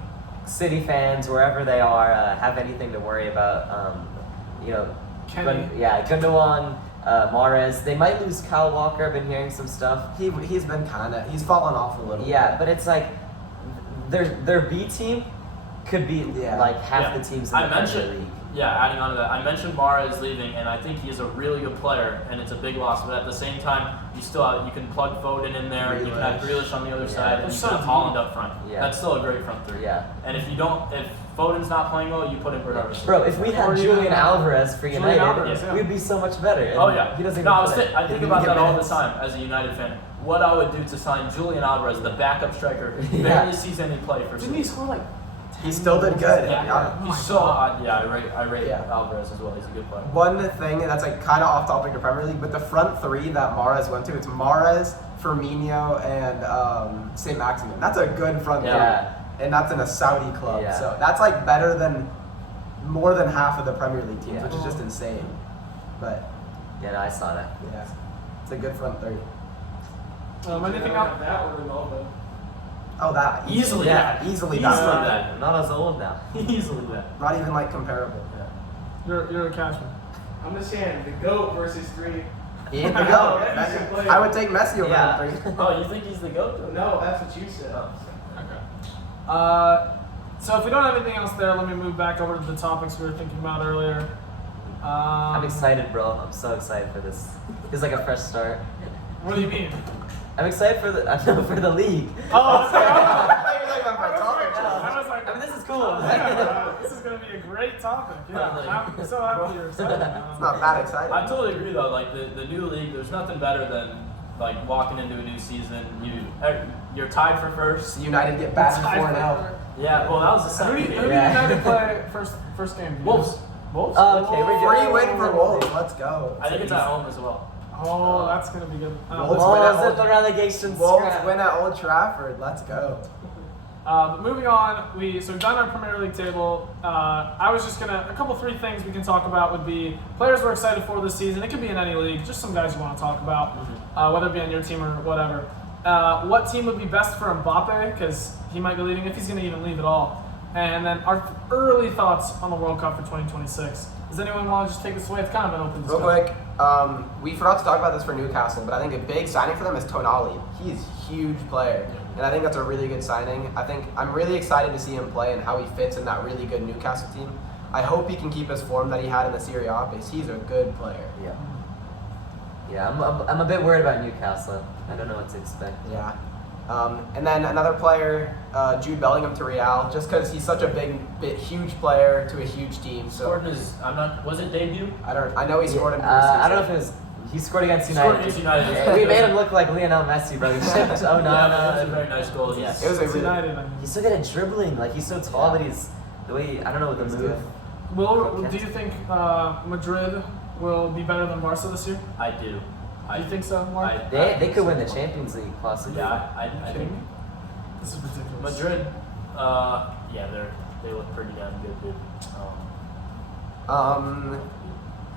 City fans, wherever they are, have anything to worry about. You know, Kenny. Gundogan, Mahrez. They might lose Kyle Walker. I've been hearing some stuff. He's been he's fallen off a little. Yeah, bit. but it's like their B team could be Yeah. like half Yeah. the teams in the Premier League. Yeah, adding on to that, I mentioned Mahrez leaving, and I think he's a really good player, and it's a big loss. But at the same time, you can plug Foden in there, you can have Grealish on the other Yeah. side, and They're you so can have deep. Haaland up front. Yeah. That's still a great front 3. Yeah. And if Foden's not playing well, you put in Bernardo Silva. Bro, if we Or had even, Julian Alvarez for Julian United, Alvarez, yeah. we'd be so much better. And Oh yeah. he doesn't even No, play. I think He about didn't that get all the minutes. time as a United fan. What I would do to sign Julian Alvarez, the backup striker, who Yeah. barely sees any play for Didn't he City. score like? He still did good. Yeah, Yeah. Oh my he's so God. odd. Yeah, I rate Yeah. Alvarez as well. He's a good player. One thing that's like kind of off topic to Premier League, but the front 3 that Mahrez went to, it's Mahrez, Firmino, and St. Maximin. That's a good front 3. Yeah. And that's in a Saudi club. Yeah. So that's like better than more than half of the Premier League teams, Yeah. which is just insane. But Yeah, no, I saw that. yeah, it's a good front 3. Anything else? That or Ronaldo. Oh, that Easily yeah, that. easily Easily that. that. Not as old now. Easily that. Not even like comparable. You're a cashman. I'm just saying, the GOAT versus 3. He ain't the goat. Messi can play. I would take Messi over Yeah. him 3. Oh, you think he's the GOAT? though? No, that's what you said. So if we don't have anything else there, let me move back over to the topics we were thinking about earlier. I'm excited, bro. I'm so excited for this. It's like a fresh start. What do you mean? I'm excited for the league. Oh, sorry. I mean, this is cool. This is going to be a great topic. Yeah, I'm so happy you're excited. It's not that exciting. I totally agree though. Like the new league, there's nothing better than like walking into a new season. You're tied for first. United get battered 4-0. Yeah. Well, that was the Who second. do you game. United play first game? Wolves. Wolves? Okay, we're good. Free win for Wolves. Let's go. I think it's at home as well. Oh, that's going to be good. Wolves Oh, win at is it Old- the relegation Wolves scrap? win at Old Trafford. Let's go. But moving on, we've done our Premier League table. I was just a couple 3 things we can talk about would be players we're excited for this season. It could be in any league, just some guys you want to talk about, whether it be on your team or whatever. What team would be best for Mbappe, because he might be leaving, if he's going to even leave at all. And then our early thoughts on the World Cup for 2026. Does anyone want to just take this away? It's kind of an open Real discussion. quick, we forgot to talk about this for Newcastle, but I think a big signing for them is Tonali. He's a huge player, and I think that's a really good signing. I'm really excited to see him play and how he fits in that really good Newcastle team. I hope he can keep his form that he had in the Serie A, because he's a good player. Yeah. Yeah, I'm a bit worried about Newcastle. I don't know what to expect. Yeah. And then another player, Jude Bellingham to Real, just because he's such a huge player to a huge team. So Scored his, was it debut? I know he scored in preseason. I don't know if it was. He scored against United. Scored against United. We made him look like Lionel Messi, but we shipped Yeah, Onana. it was a very nice goal. Yeah. It was a It's really, United, I mean. He's so good at dribbling. Like he's so tall, but he's the way I don't know the He's move. good. Do you think Madrid will be better than Barca this year? I do. Do you think so, Mark? They could win the Champions League possibly. Yeah, I Kidding think me? This is ridiculous. Madrid. Yeah, they look pretty damn good, dude.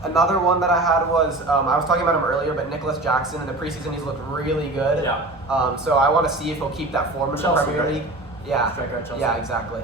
Another one that I had was I was talking about him earlier, but Nicholas Jackson in the preseason he's looked really good. Yeah. So I want to see if he'll keep that form in the Chelsea, Premier right? League. Yeah. Striker at Chelsea. Yeah, exactly.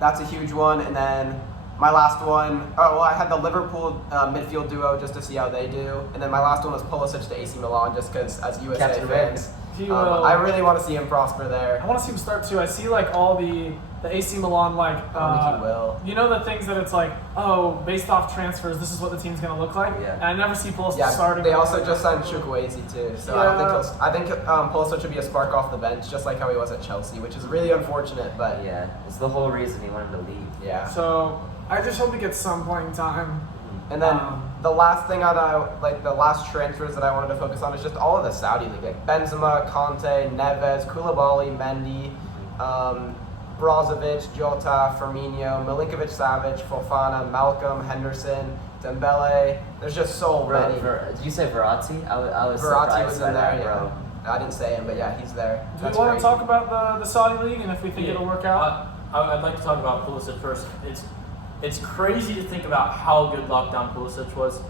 That's a huge one, and then my last one. Oh well, I had the Liverpool midfield duo just to see how they do, and then my last one was Pulisic to AC Milan, just because as USA Captain fans, He will. I really want to see him prosper there. I want to see him start too. I see like all the AC Milan like I don't think he will. you know the things that it's like, oh, based off transfers, this is what the team's gonna look like. Yeah. And I never see Pulisic Yeah, starting. they also just signed Chukwueze too, so I think Pulisic should be a spark off the bench, just like how he was at Chelsea, which is really unfortunate, but Yeah, it's the whole reason he wanted to leave. yeah. So I just hope he gets some playing time. And then the last thing the last transfers that I wanted to focus on is just all of the Saudi league, like Benzema, Conte, Neves, Koulibaly, Mendy, Brozovic, Jota, Firmino, Milinkovic-Savic, Fofana, Malcolm, Henderson, Dembele. There's just so many. Did you say Verratti? I was Verratti surprised was by in there, that, yeah. bro. I didn't say him, but yeah, he's there. Do That's we want crazy. to talk about the Saudi league and if we think it'll work out? I'd like to talk about Pulisic first. It's crazy to think about how good lockdown Pulisic was.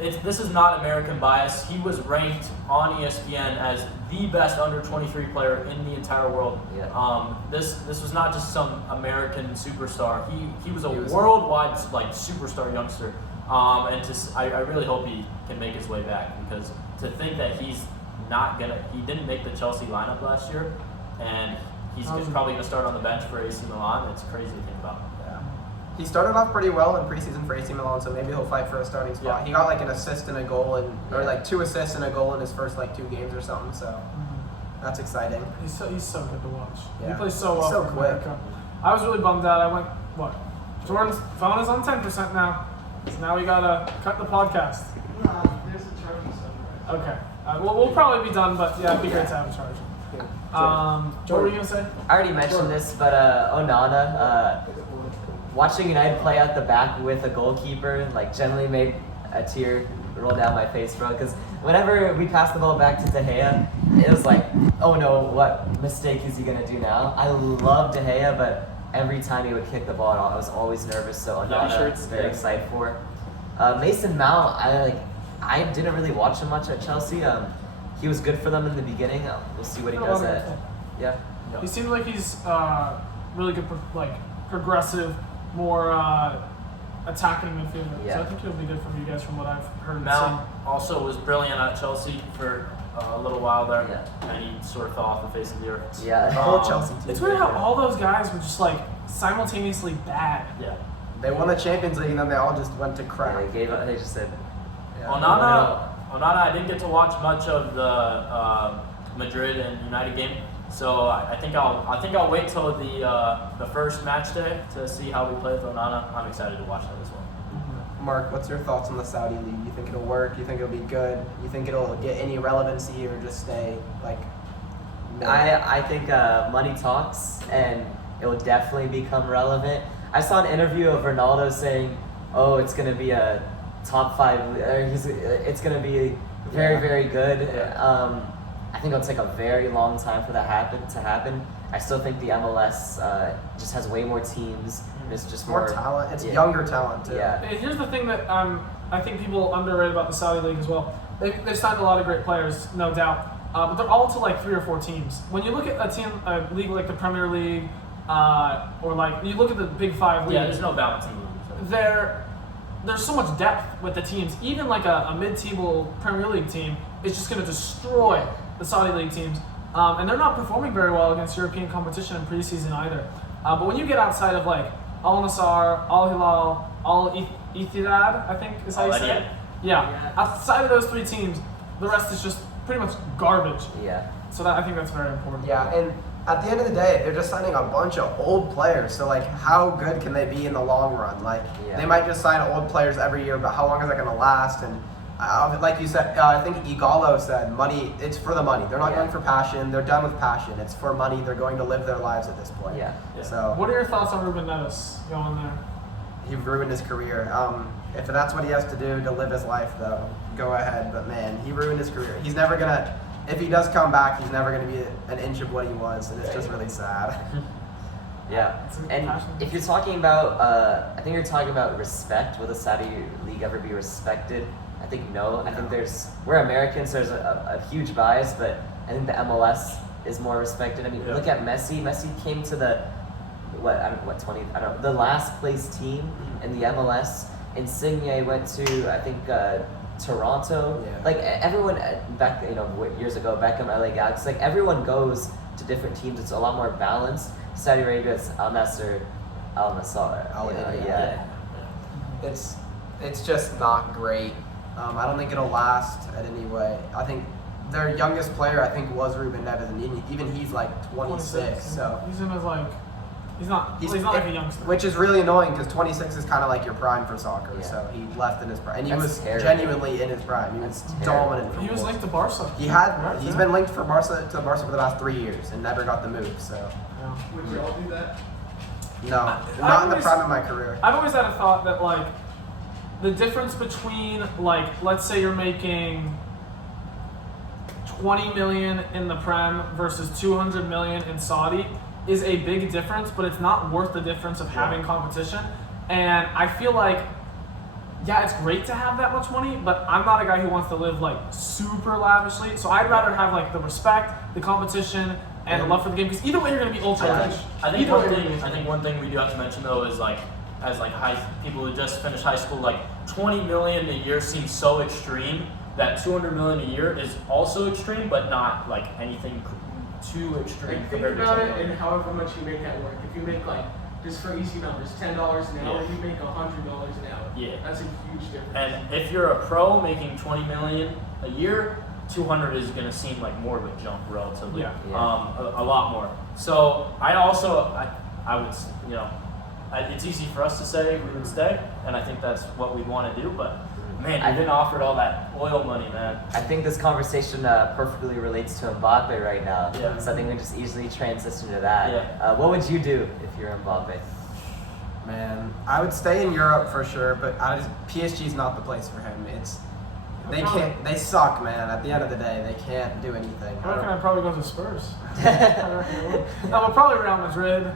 This is not American bias. He was ranked on ESPN as the best under 23 player in the entire world. Yeah. This was not just some American superstar. He was a He was- worldwide superstar youngster. I really hope he can make his way back, because to think that he didn't make the Chelsea lineup last year, and he's probably going to start on the bench for AC Milan. It's crazy to think about. Yeah. He started off pretty well in preseason for AC Milan, so maybe he'll fight for a starting spot. Yeah. He got like an assist and a goal, or Yeah. like 2 assists and a goal in his first 2 games or something. So Mm-hmm. that's exciting. He's so good to watch. He Yeah. plays so He's well so for quick. America. I was really bummed out. I went, Jordan's phone is on 10% now. So now we gotta cut the podcast. There's a charging somewhere. Okay. We'll probably be done, but yeah, it'd be great to have a charge. What were you gonna say? I already mentioned this, but Onana, watching United play out the back with a goalkeeper, generally made a tear roll down my face, bro. Because whenever we passed the ball back to De Gea, it was like, oh no, what mistake is he gonna do now? I love De Gea, but every time he would kick the ball, I was always nervous. So Onana, very excited for. Mason Mount, I didn't really watch him much at Chelsea. He was good for them in the beginning. We'll see what he does at. Yeah. He seems like he's really good, progressive, more attacking midfielder. Yeah. So I think he'll be good for you guys from what I've heard and Mount also was brilliant at Chelsea for a little while there, Yeah. and he sort of fell off the face of the earth. Yeah. The whole Um, Chelsea team. seen. It's weird how all those guys were just simultaneously bad. Yeah. They won the Champions League and then they all just went to crap. They gave up. They just said, Yeah. Onana, I didn't get to watch much of the Madrid and United game, so I think I'll wait till the first match day to see how we play with Onana. I'm excited to watch that as well. Mark, what's your thoughts on the Saudi league? You think it'll work? You think it'll be good? You think it'll get any relevancy or just stay no? I think money talks, and it will definitely become relevant. I saw an interview of Ronaldo saying, "Oh, it's going to be a top 5. It's going to be very, very good." Yeah. I think it'll take a very long time for that to happen. I still think the MLS just has way more teams. It's just more talent. It's yeah. younger talent too. Yeah. And here's the thing that I think people underrate about the Saudi League as well. They've signed a lot of great players, no doubt, but they're all to 3 or 4 teams. When you look at a league like the Premier League, or you look at the Big 5 leagues, Yeah, there's no balance in the league. there's so much depth with the teams. Even a mid-table Premier League team is just going to destroy the Saudi League teams, and they're not performing very well against European competition in preseason either. But when you get outside of Al Nassr, Al Hilal, Al Ittihad, I think is how you say it. Yeah. Outside of those 3 teams, the rest is just pretty much garbage. Yeah. So I think that's very important. Yeah, and at the end of the day, they're just signing a bunch of old players. So like, how good can they be in the long run? Like, Yeah. they might just sign old players every year, but how long is that going to last? And like you said, I think Igalo said, money. It's for the money. They're not Yeah. going for passion. They're done with passion. It's for money. They're going to live their lives at this point. Yeah. So What are your thoughts on Ruben Neves going there? he ruined his career. If that's what he has to do to live his life, though, go ahead. But man, he ruined his career. He's never gonna. If he does come back, he's never gonna be an inch of what he was, and it's just really sad. Yeah, It's a and passion. if you're talking about, I think you're talking about respect. Will the Saudi league ever be respected? I think no. I think we're Americans. There's a huge bias, but I think the MLS is more respected. I mean, Yeah. look at Messi. Messi came to the 20th. I don't know, the last place team in the MLS. Insigne went to I think Toronto. Yeah. Like everyone back years ago, Beckham, LA Galaxy. Like everyone goes to different teams. It's a lot more balanced. Saudi Arabia is Al Nassr, Al Nassr. Al you know, Hilal. yeah. It's just not great. I don't think it'll last at any way. I think their youngest player, I think, was Ruben Neves, and even he's like 26. So he's in his like, he's not like a youngster. which is really annoying because 26 is kind of like your prime for soccer. Yeah. So he left in his prime, and he That's was terrible. genuinely in his prime. He was That's terrible. dominant. For He was Wolves. linked to Barca. He's been linked for Barca for the last 3 years and never got the move. So Yeah. Would you all do that? no, I've not in the always- prime of my career. I've always had a thought that like the difference between like let's say you're making 20 million in the Prem versus 200 million in Saudi is a big difference, but it's not worth the difference of having competition. And I feel like yeah, it's great to have that much money, but I'm not a guy who wants to live like super lavishly. So I'd rather have like the respect, the competition, and the love for the game. Because either way, you're gonna be ultra rich. I think Either one way, thing. you're gonna I be think one thing we do have to mention though is like, as like people who just finished high school, like 20 million a year seems so extreme. That 200 million a year is also extreme, but not like anything too extreme Like, think compared to about 20 it million. and however much you make at work. If you make like, just for easy numbers, $10 an hour, Yeah. you make $100 an hour. Yeah. That's a huge difference. And if you're a pro making 20 million a year, 200 is going to seem like more of a jump relatively. Yeah. Yeah. A lot more. So I would, it's easy for us to say we would stay, and I think that's what we'd want to do. But man, I- you've been offered all that oil money, man. I think this conversation perfectly relates to Mbappe right now. Yeah. So I think we just easily transition to that. Yeah. What would you do if you're Mbappe? Man, I would stay in Europe for sure, but PSG is not the place for him. They suck, man. At the end of the day, they can't do anything. I reckon I'd probably go to Spurs. No, but probably Real Madrid.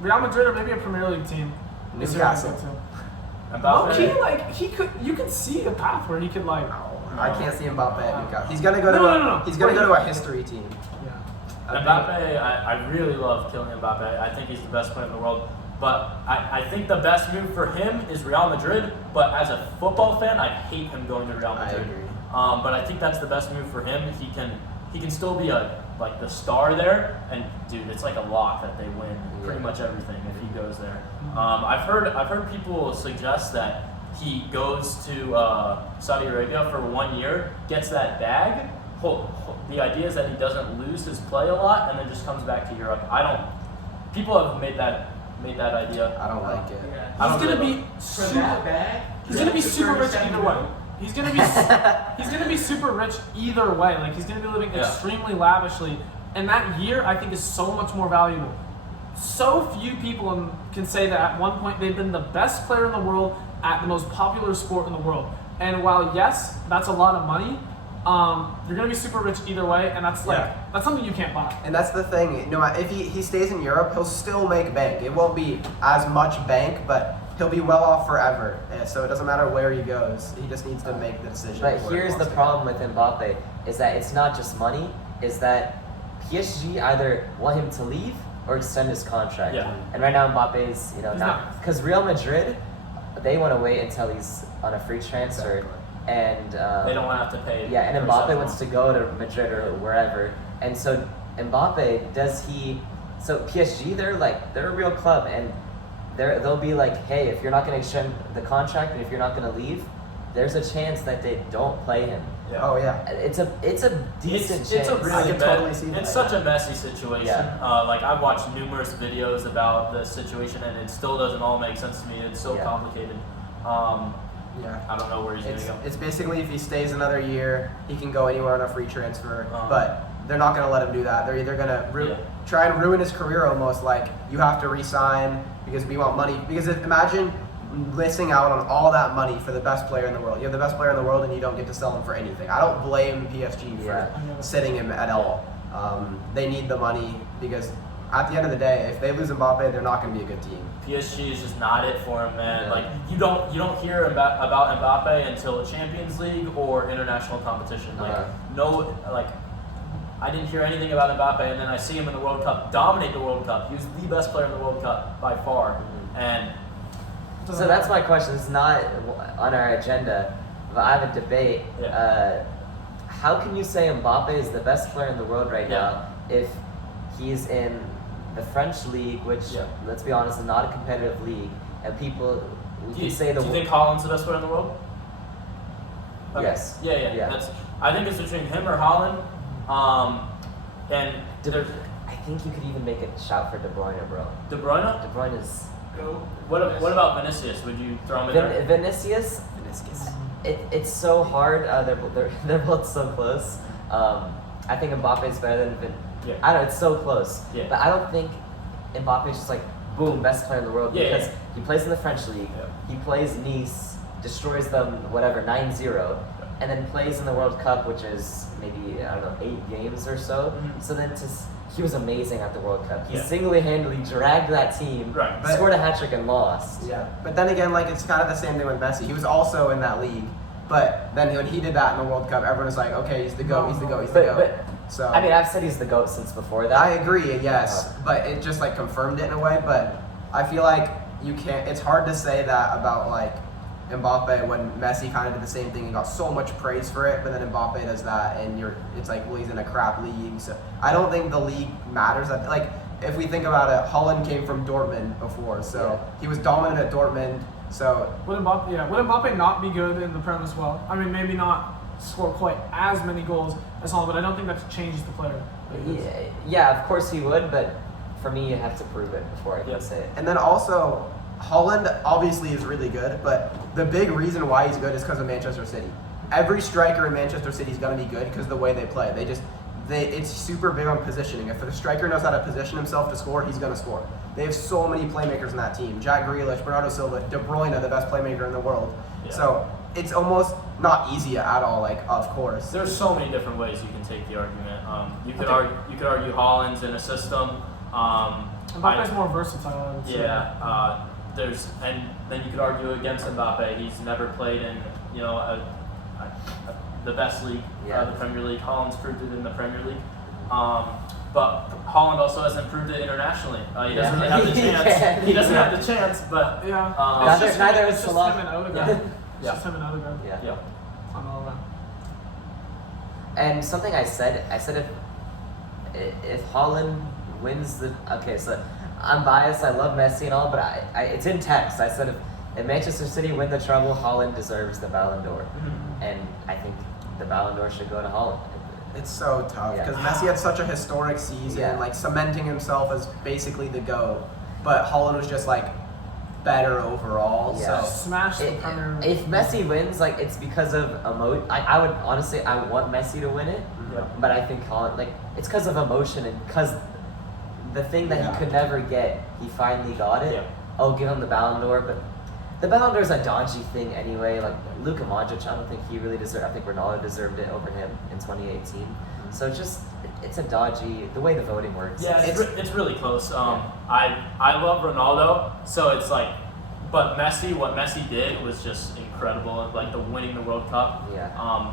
Real Madrid or maybe a Premier League team. is who I'd go Newcastle. to. Mbappe, Low-key, like he could, you could see the path where he could like. I can't see Mbappe at Newcastle. He's gonna go to No. he's gonna go to a history team. Yeah. Mbappe, I really love Kylian Mbappe. I think he's the best player in the world. But I think the best move for him is Real Madrid. But as a football fan, I hate him going to Real I Madrid. agree. But I think that's the best move for him. He can still be like the star there. And dude, it's like a lock that they win pretty much everything if he goes there. I've heard people suggest that he goes to Saudi Arabia for 1 year, gets that bag. The idea is that he doesn't lose his play a lot, and then just comes back to Europe. People have made that idea. I don't like it. Yeah. I don't He's gonna really be For super. that bag, He's gonna be for super rich 37 either way. million. He's gonna be super rich either way. Like he's gonna be living Yeah. extremely lavishly, and that year I think is so much more valuable. So few people can say that at one point they've been the best player in the world at the most popular sport in the world. And while yes, that's a lot of money, you're gonna be super rich either way, and that's like that's something you can't buy. And that's the thing. No matter if he stays in Europe, he'll still make bank. It won't be as much bank, but he'll be well off forever. And so it doesn't matter where he goes. He just needs to make the decision. But of where he here's the wants to problem with Mbappe is that it's not just money. Is that PSG either want him to leave or extend his contract. Yeah. And right now Mbappe is He's not not. because Real Madrid, they want to wait until he's on a free transfer. Exactly. And They don't want to have to pay. yeah, and for Mbappe someone. wants to go to Madrid or wherever. And so Mbappe, so PSG, they're a real club, and they'll be like, hey, if you're not going to extend the contract and if you're not going to leave, there's a chance that they don't play him. Yeah. Oh yeah. It's a decent It's chance. a I really can totally see that. it's such a messy situation. Yeah. Like I've watched numerous videos about the situation, and it still doesn't all make sense to me. It's so Yeah. complicated. Yeah. I don't know where he's It's, gonna go. it's basically if he stays another year, he can go anywhere on a free transfer. Uh-huh. But they're not going to let him do that. They're either going to Yeah. try and ruin his career almost, like you have to re-sign because we want money. Because imagine missing out on all that money for the best player in the world. You have the best player in the world and you don't get to sell him for anything. I don't blame PSG for Yeah. sitting him at all. They need the money because at the end of the day, if they lose Mbappe, they're not going to be a good team. PSG is just not it for him, man. Yeah. Like you don't hear about Mbappe until Champions League or international competition. Like Uh-huh. I didn't hear anything about Mbappe, and then I see him in the World Cup dominate the World Cup. He was the best player in the World Cup by far, Mhm. and So that's my question. It's not on our agenda, but I have a debate. Yeah. How can you say Mbappe is the best player in the world right Yeah. now if he's in the French league, which, Yeah. let's be honest, is not a competitive league, and people do you, say do you think Haaland's the best player in the world? Okay. Yes. Yeah. Yeah. I think it's between him or Haaland, and there's I think you could even make a shout for De Bruyne, bro. De Bruyne. De Bruyne is Go. What about Vinicius? Would you throw him in there? Vinicius. It's so hard. They're both so close. I think Mbappe is better than Yeah. I don't know. It's so close. Yeah. But I don't think Mbappe is just like boom, best player in the world Yeah, because he plays in the French league. Yeah. He plays Nice, destroys them, whatever, 9-0, and then plays in the World Cup, which is maybe I don't know 8 games or so. Mhm. So then he was amazing at the World Cup. He Yeah. single-handedly dragged that team, Right. But- scored a hat trick, and lost. Yeah, but then again, like it's kind of the same thing with Messi. He was also in that league, but then when he did that in the World Cup, everyone was like, okay, he's the GOAT, he's the GOAT, he's the GOAT. But So I mean, I've said he's the GOAT since before that. I agree, yes, but it just like confirmed it in a way. But I feel like you can't. It's hard to say that about like Mbappe when Messi kind of did the same thing and got so much praise for it, but then Mbappe does that, and it's like, well, he's in a crap league. So I don't think the league matters. Like if we think about it, Holland came from Dortmund before, so Yeah. he was dominant at Dortmund. So Would Mbappe not be good in the Prem as well? I mean, maybe not score quite as many goals as Haaland, but I don't think that's changed the player. Yeah, of course he would, but for me, you have to prove it before I can Yep. say it. And then also, Holland obviously is really good, but the big reason why he's good is because of Manchester City. Every striker in Manchester City is going to be good because of the way they play. It's super big on positioning. If the striker knows how to position himself to score, he's going to score. They have so many playmakers in that team. Jack Grealish, Bernardo Silva, De Bruyne, the best playmaker in the world. Yeah. So it's almost not easy at all, like, of course. There's so many different ways you can take the argument. You could Okay. argue Haaland's in a system. Mbappe's more versatile, I would say. Yeah, and then you could argue against Mbappe. He's never played in the best league, Yeah. the Premier League. Haaland's proved it in the Premier League, but Haaland also hasn't proved it internationally. He doesn't really have the chance. He doesn't have the chance, but Yeah. Neither- It's just neither him, is it's just Salah. him and Odegaard. Yeah. It's just him and Odegaard Yeah. yeah. on all that. And something I said if Haaland wins so I'm biased, I love Messi and all, but I it's in text. I said if Manchester City win the treble, Haaland deserves the Ballon d'Or. Mm-hmm. And I think the Ballon d'Or should go to Haaland. It's so tough Yeah. because Messi had such a historic season, Yeah. like cementing himself as basically the GOAT. But Holland was just like better overall. Yeah. So Smash the Premier League. If Messi wins, like it's because of I would honestly I want Messi to win it, Yeah. but I think Haaland it's because of emotion and because the thing that Yeah. he could never get, he finally got it. Yeah. I'll give him the Ballon d'Or, but the Ballon d'Or is a dodgy thing anyway. Like Luka Modric, I don't think he really deserved. I think Ronaldo deserved it over him in 2018. So it's a dodgy the way the voting works. Yeah, it's really close. Yeah. I love Ronaldo, so it's like, but Messi, what Messi did was just incredible. Like the winning the World Cup. Yeah.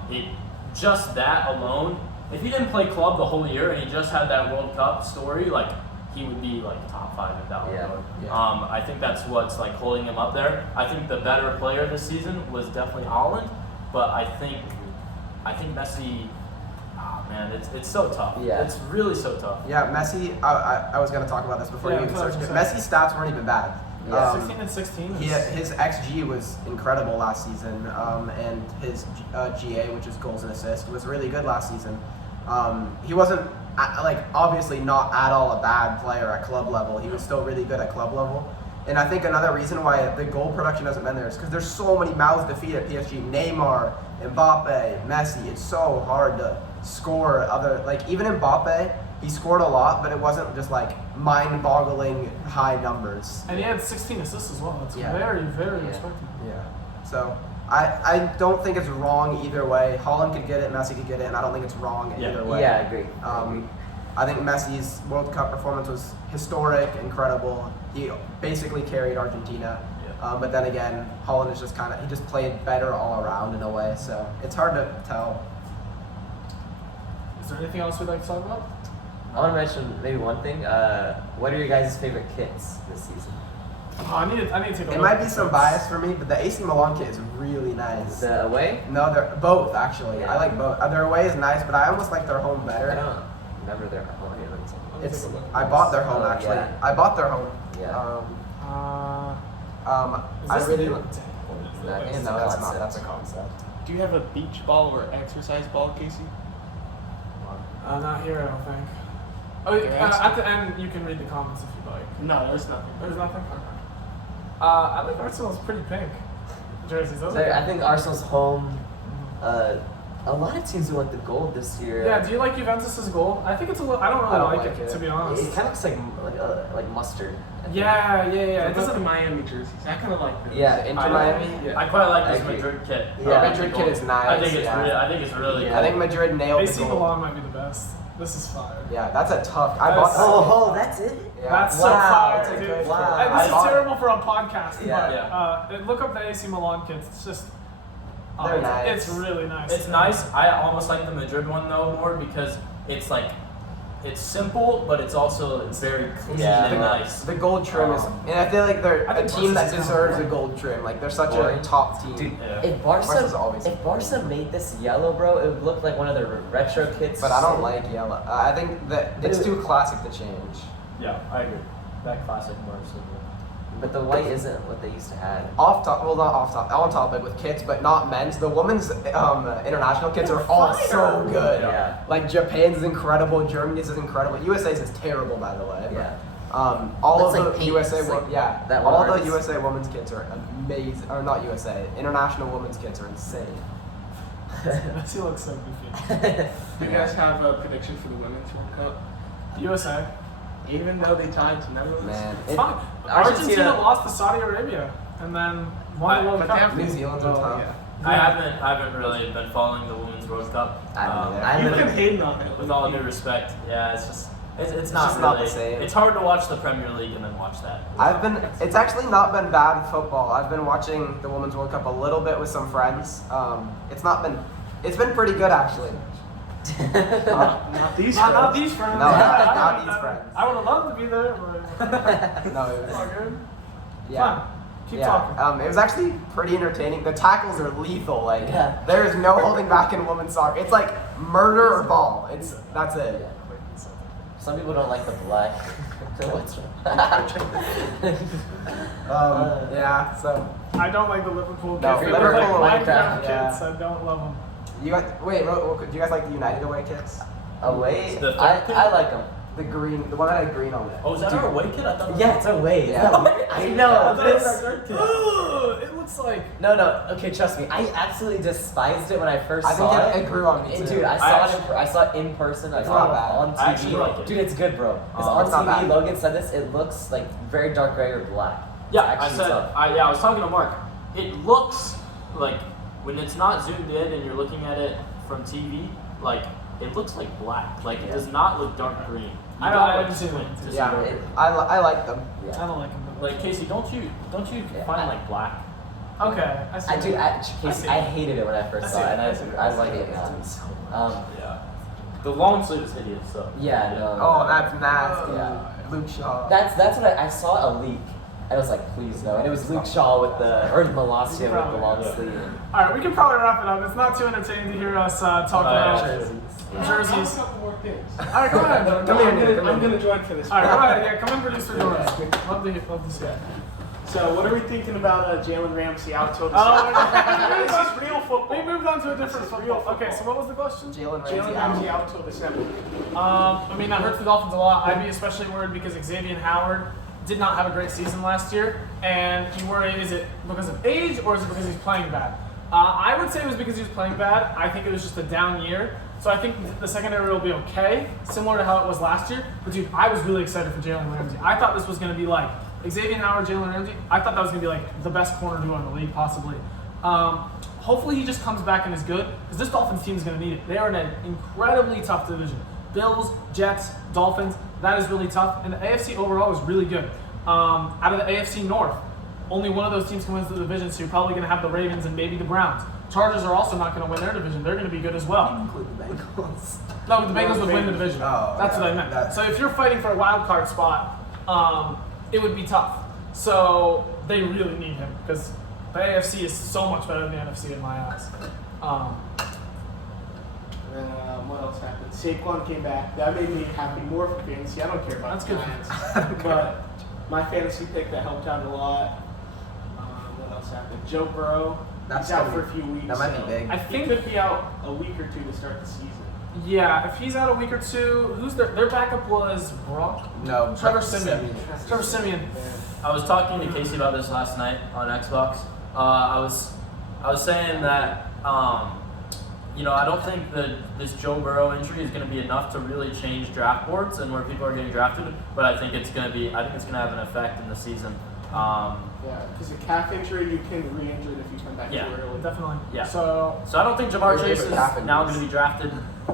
Just that alone. If he didn't play club the whole year and he just had that World Cup story, like he would be like top 5 in Ballon Yeah. d'Or. Yeah. I think that's what's like holding him up there. I think the better player this season was definitely Haaland, but I think Messi. Oh man, it's so tough. Yeah. It's really so tough. yeah, Messi. I was gonna talk about this before Yeah, you even that's what I searched was it. gonna say. Messi's stats weren't even bad. Yeah. 16 and 16. His XG was incredible last season, and his GA, which is goals and assists, was really good last season. He wasn't obviously not at all a bad player at club level. He was still really good at club level. And I think another reason why the goal production hasn't been there is because there's so many mouths to feed at PSG. Neymar, Mbappe, Messi. It's so hard to score even Mbappe, he scored a lot, but it wasn't just mind-boggling high numbers. And he had 16 assists as well. That's Yeah. very, very Yeah. respectable. Yeah. So I don't think it's wrong either way. Holland could get it, Messi could get it, and I don't think it's wrong either way. Yeah, I agree. I think Messi's World Cup performance was historic, incredible. He basically carried Argentina. Yeah. But then again, Holland is just he just played better all around in a way. So it's hard to tell. Is there anything else we'd like to talk about? I want to mention maybe one thing. What are your guys' favorite kits this season? Oh, I need to take a look. It might be at some this. bias for me, but the AC Milan kit is really nice. The away? No, they're both actually. Yeah. I like both. Their away is nice, but I almost like their home I better. don't remember their home. It's I bought their home Oh, actually. yeah. I bought their home. Yeah. Is I this really. the- That- No, that's not. concept. That's a concept. Do you have a beach ball or exercise ball, Casey? Not here, I don't think. Oh, Your at the end, you can read the comments if you'd like. No, there's nothing. There's nothing? I think Arsenal's pretty pink jerseys. Those are I think Arsenal's home. A lot of teams do like the gold this year. Yeah, do you like Juventus's goal? I think it's a little. I don't really I don't like like it, it. to be It honest. kind of looks like mustard. I think. Yeah. It It doesn't doesn't. the Miami jerseys. I kind of like those. Yeah, Inter Miami. Yeah. I quite like I this agree. Madrid kit. Yeah, Madrid kit is nice. I think it's yeah. really Yeah. cool. I think Madrid nailed the AC goal. Milan might be the best. This is fire. Yeah, that's a tough. I That's- bought. That's it. Yeah. That's so Wow, fire, that's a dude. good Wow. kit. And I this is bought it. terrible for a podcast. Yeah. But, look up the AC Milan kits. It's just. They're it's, nice. It's really nice. It's nice. I almost like the Madrid one though more because it's simple, but it's also very clean Yeah. and nice. The gold trim is, and I feel like they're I a think team that Barca's deserves kinda a gold trim. Like they're such a Boring. top team. Dude, Yeah. if Barca's always Barca made this yellow, bro, it would look like one of the retro kits. But I don't like yellow. I think that it's too classic to change. Yeah, I agree. That classic Barcelona. But the white isn't what they used to have. On topic with kits, but not men's. The women's international kits are all so good. Yeah. Like Japan's is incredible, Germany's is incredible, USA's is terrible by the way. Yeah. All That's of like the paint, USA, it's like that all one the is- USA women's kits are amazing. Or not USA, international women's kits are insane. Messi looks so goofy. Do you guys have a prediction for the Women's World Cup? USA. Even though they tied to Netherlands? Man, It's fine. Argentina lost to Saudi Arabia and then won the World But Cup. they have New Zealand's are tough. yeah. I haven't really been following the Women's World Cup. I don't know. Yeah. You've live- been hating on it. With all due respect, yeah, it's not just really. not the same. It's hard to watch the Premier League and then watch that. It's actually not been bad football. I've been watching the Women's World Cup a little bit with some friends. It's been pretty good actually. Not these Not friends. these friends. No, not these friends. I would have loved to be there, but No, it it's all was, good. yeah. Fine. Keep Yeah, talking. it was actually pretty entertaining. The tackles are lethal. Like Yeah. there is no holding back in women's soccer. It's like murder or ball. That's it. Some people don't like the black. What's Yeah. So I don't like the Liverpool No, kits. They Liverpool look like Minecraft, Minecraft yeah. kits. I don't love them. you guys wait. Do you guys like the United away kits? Away? The I third kit? like them. The green, the one that had green on it. Oh, is that our away kit? I thought. Yeah, it's away. Yeah. I know. That was This, our third kit. It looks like. no. Okay, trust me. I absolutely despised it when I first I saw think it grew on me And too. dude, I saw it in person. I It's saw not it bad. on TV. I actually like it. Dude, it's good, bro. Because Oh, it's not on TV, bad. Logan said this. It looks like very dark gray or black. Yeah, It's I actually said. tough. I was talking to Mark. It looks like when it's not zoomed in and you're looking at it from TV, like it looks like black. Like it does not look dark green. You I gotta, haven't seen squint it. to see Yeah, it. I like them. I Yeah. don't like them. Like Casey, don't you Yeah, find I- like black? Okay, I see. Casey, see. I hated it when I first I saw see it, it. and I see it. I like it now. Yeah. The long sleeve is hideous. So. Yeah, no. Oh, that's nasty. Yeah. Luke Shaw. That's what I saw a leak. And I was like, please no. And it was Luke Shaw with or Malacia with the long Yeah. sleeve. All right, we can probably wrap it up. It's not too entertaining to hear us talk about Jerseys. jerseys. I have a couple more things. All right, go ahead. Come here, Nick, come I'm here. gonna join for this. All right, go ahead. Yeah, come in, producer George. Love to see it. So what are we thinking about Jalen Ramsey out till Oh, This is real football. We moved on to a different This is football. real Okay, so what was the question? Jalen Jalen Ramsey out till December. I mean, that hurts the Dolphins a lot. I'd be especially worried because Xavier Howard did not have a great season last year. And you worry, is it because of age or is it because he's playing bad? I would say it was because he was playing bad. I think it was just a down year. So I think the secondary will be okay, similar to how it was last year. But dude, I was really excited for Jalen Ramsey. I thought this was going to be like Xavier Howard, Jalen Ramsey. I thought that was going to be like the best corner duo in the league, possibly. Hopefully he just comes back and is good, because this Dolphins team is going to need it. They are in an incredibly tough division. Bills, Jets, Dolphins, that is really tough. And the AFC overall is really good. Out of the AFC North, only one of those teams can win the division, so you're probably going to have the Ravens and maybe the Browns. Chargers are also not going to win their division. They're going to be good as well. Include the Bengals. No, the Bengals would win the division. Oh, That's what I meant. So if you're fighting for a wild card spot, it would be tough. So they really need him because the AFC is so much better than the NFC in my eyes. What else happened? Saquon came back. That made me happy more for fantasy. I don't care about That's the good. Giants. But my fantasy pick that helped out a lot. What else happened? Joe Burrow. That's He's out gonna for be- a few weeks. that might be so big. I He think could be out a week or two to start the season. yeah, if he's out a week or two, who's their backup was Brock? No, Trevor Siemian. Trevor Siemian. I was talking to Casey about this last night on Xbox. I was saying that I don't think that this Joe Burrow injury is going to be enough to really change draft boards and where people are getting drafted. But I think it's going to have an effect in the season. Yeah, because a calf injury, you can re-injure it if you come back Yeah. too early. Definitely. Yeah. So So I don't think Jamar Really Chase good is calf now injuries. going to be drafted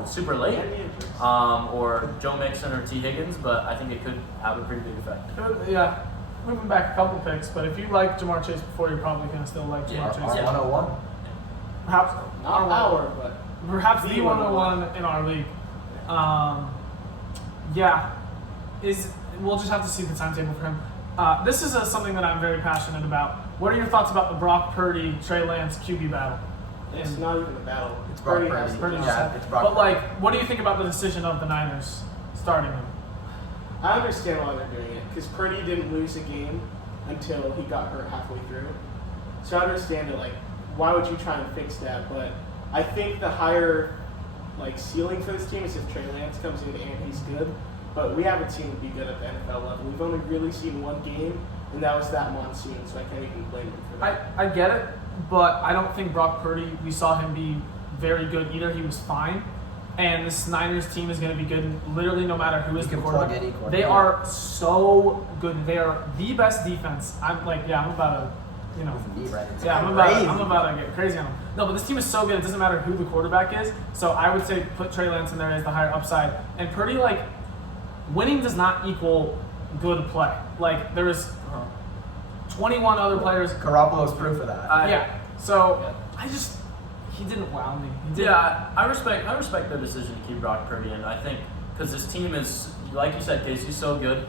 super late, And the injuries. or Joe Mixon or T. Higgins, but I think it could have a pretty big effect. yeah, moving back a couple picks, but if you like Jamar Chase before, you're probably going to still like Yeah. Jamar Chase. R101. Perhaps Not our, but Perhaps The the 101 in our league. We'll just have to see the timetable for him. This is something that I'm very passionate about. What are your thoughts about the Brock Purdy, Trey Lance QB battle? it's And not even a battle. It's Brock Purdy Purdy. has Purdy the just Yeah, said- it's Brock But Purdy. what do you think about the decision of the Niners starting him? I understand why they're doing it because Purdy didn't lose a game until he got hurt halfway through. So I understand it. Like, why would you try and fix that? But I think the higher ceiling for this team is if Trey Lance comes in and he's good. But we haven't seen him be good at the NFL level. We've only really seen one game, and that was that monsoon. So I can't even blame him for that. I get it, but I don't think Brock Purdy, we saw him be very good either. He was fine. And this Niners team is going to be good literally no matter who is You the can plug quarterback. any quarterback. They are so good. They are the best defense. I'm about to, It's Yeah, I'm crazy. about to get crazy on them. No, but this team is so good. It doesn't matter who the quarterback is. So I would say put Trey Lance in there as the higher upside. And Purdy, winning does not equal good play. There's 21 other players. Garoppolo's proof of that. So he didn't wow me. He didn't. Yeah, I respect their decision to keep Brock Purdy in. I think because this team is, like you said, Casey, so good.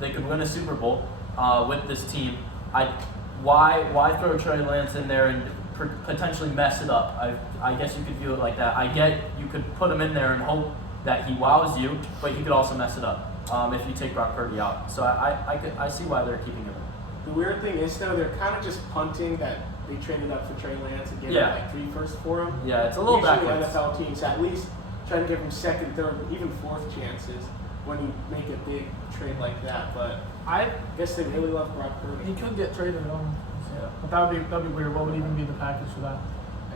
They could win a Super Bowl with this team. Why throw Trey Lance in there and potentially mess it up? I guess you could view it like that. I get you could put him in there and hope that he wows you, but he could also mess it up if you take Brock Purdy out. So I see why they're keeping him. The weird thing is, though, they're kind of just punting that they traded up for Trey Lance and gave Yeah. him 3 firsts for him. Yeah, it's a little Usually backwards. NFL teams at least try to give him second, third, even fourth chances when you make a big trade like that. But I I guess they really love Brock he Purdy. could get traded on. Yeah. But that'd be weird. What would even be the package for that?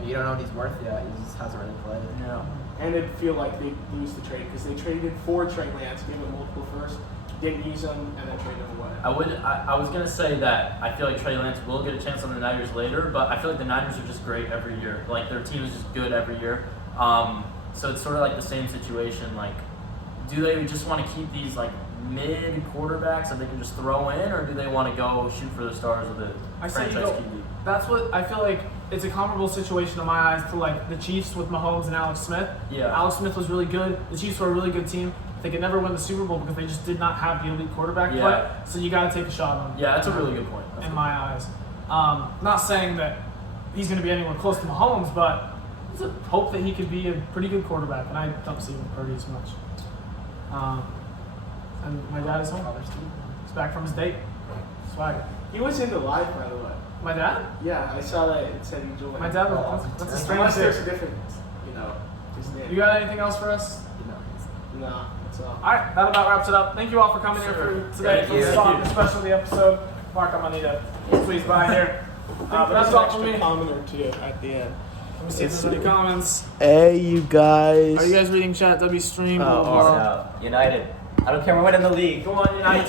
You don't know what he's worth yet. He just hasn't really played. Yeah. And it'd feel like they lose the trade because they traded for Trey Lance, gave him multiple firsts, didn't use them, and then traded him away. I was gonna say that I feel like Trey Lance will get a chance on the Niners later, but I feel like the Niners are just great every year. Their team is just good every year. So it's sort of like the same situation. Do they just want to keep these mid quarterbacks that they can just throw in, or do they want to go shoot for the stars of the I say you franchise go. QB? That's what I feel like. It's a comparable situation in my eyes to the Chiefs with Mahomes and Alex Smith. Yeah. Alex Smith was really good. The Chiefs were a really good team. They could never win the Super Bowl because they just did not have the elite quarterback Yeah. play. So you got to take a shot on him. Yeah, that's a really good point. In my eyes. Not saying that he's going to be anywhere close to Mahomes, but there's a hope that he could be a pretty good quarterback, and I don't see him with Purdy as much. And my dad is home. He's back from his date. Swag. He was in the live, by the way. My dad? Yeah, I saw that it said he joined. My dad. Oh, That's a that's strange Unless there's a thing. different, his name. You got anything else for us? No, that's all. All right, that about wraps it up. Thank you all for coming here for today Thank for the you. soccer specialty episode. Mark, I'm gonna need to squeeze by here. But that's all from me. Let comment or two at the end. me see if there's any comments. Hey, you guys. Are you guys reading chat? W stream. Oh, Blah, blah, blah. No, United. I don't care. We're winning the league. Go on, United.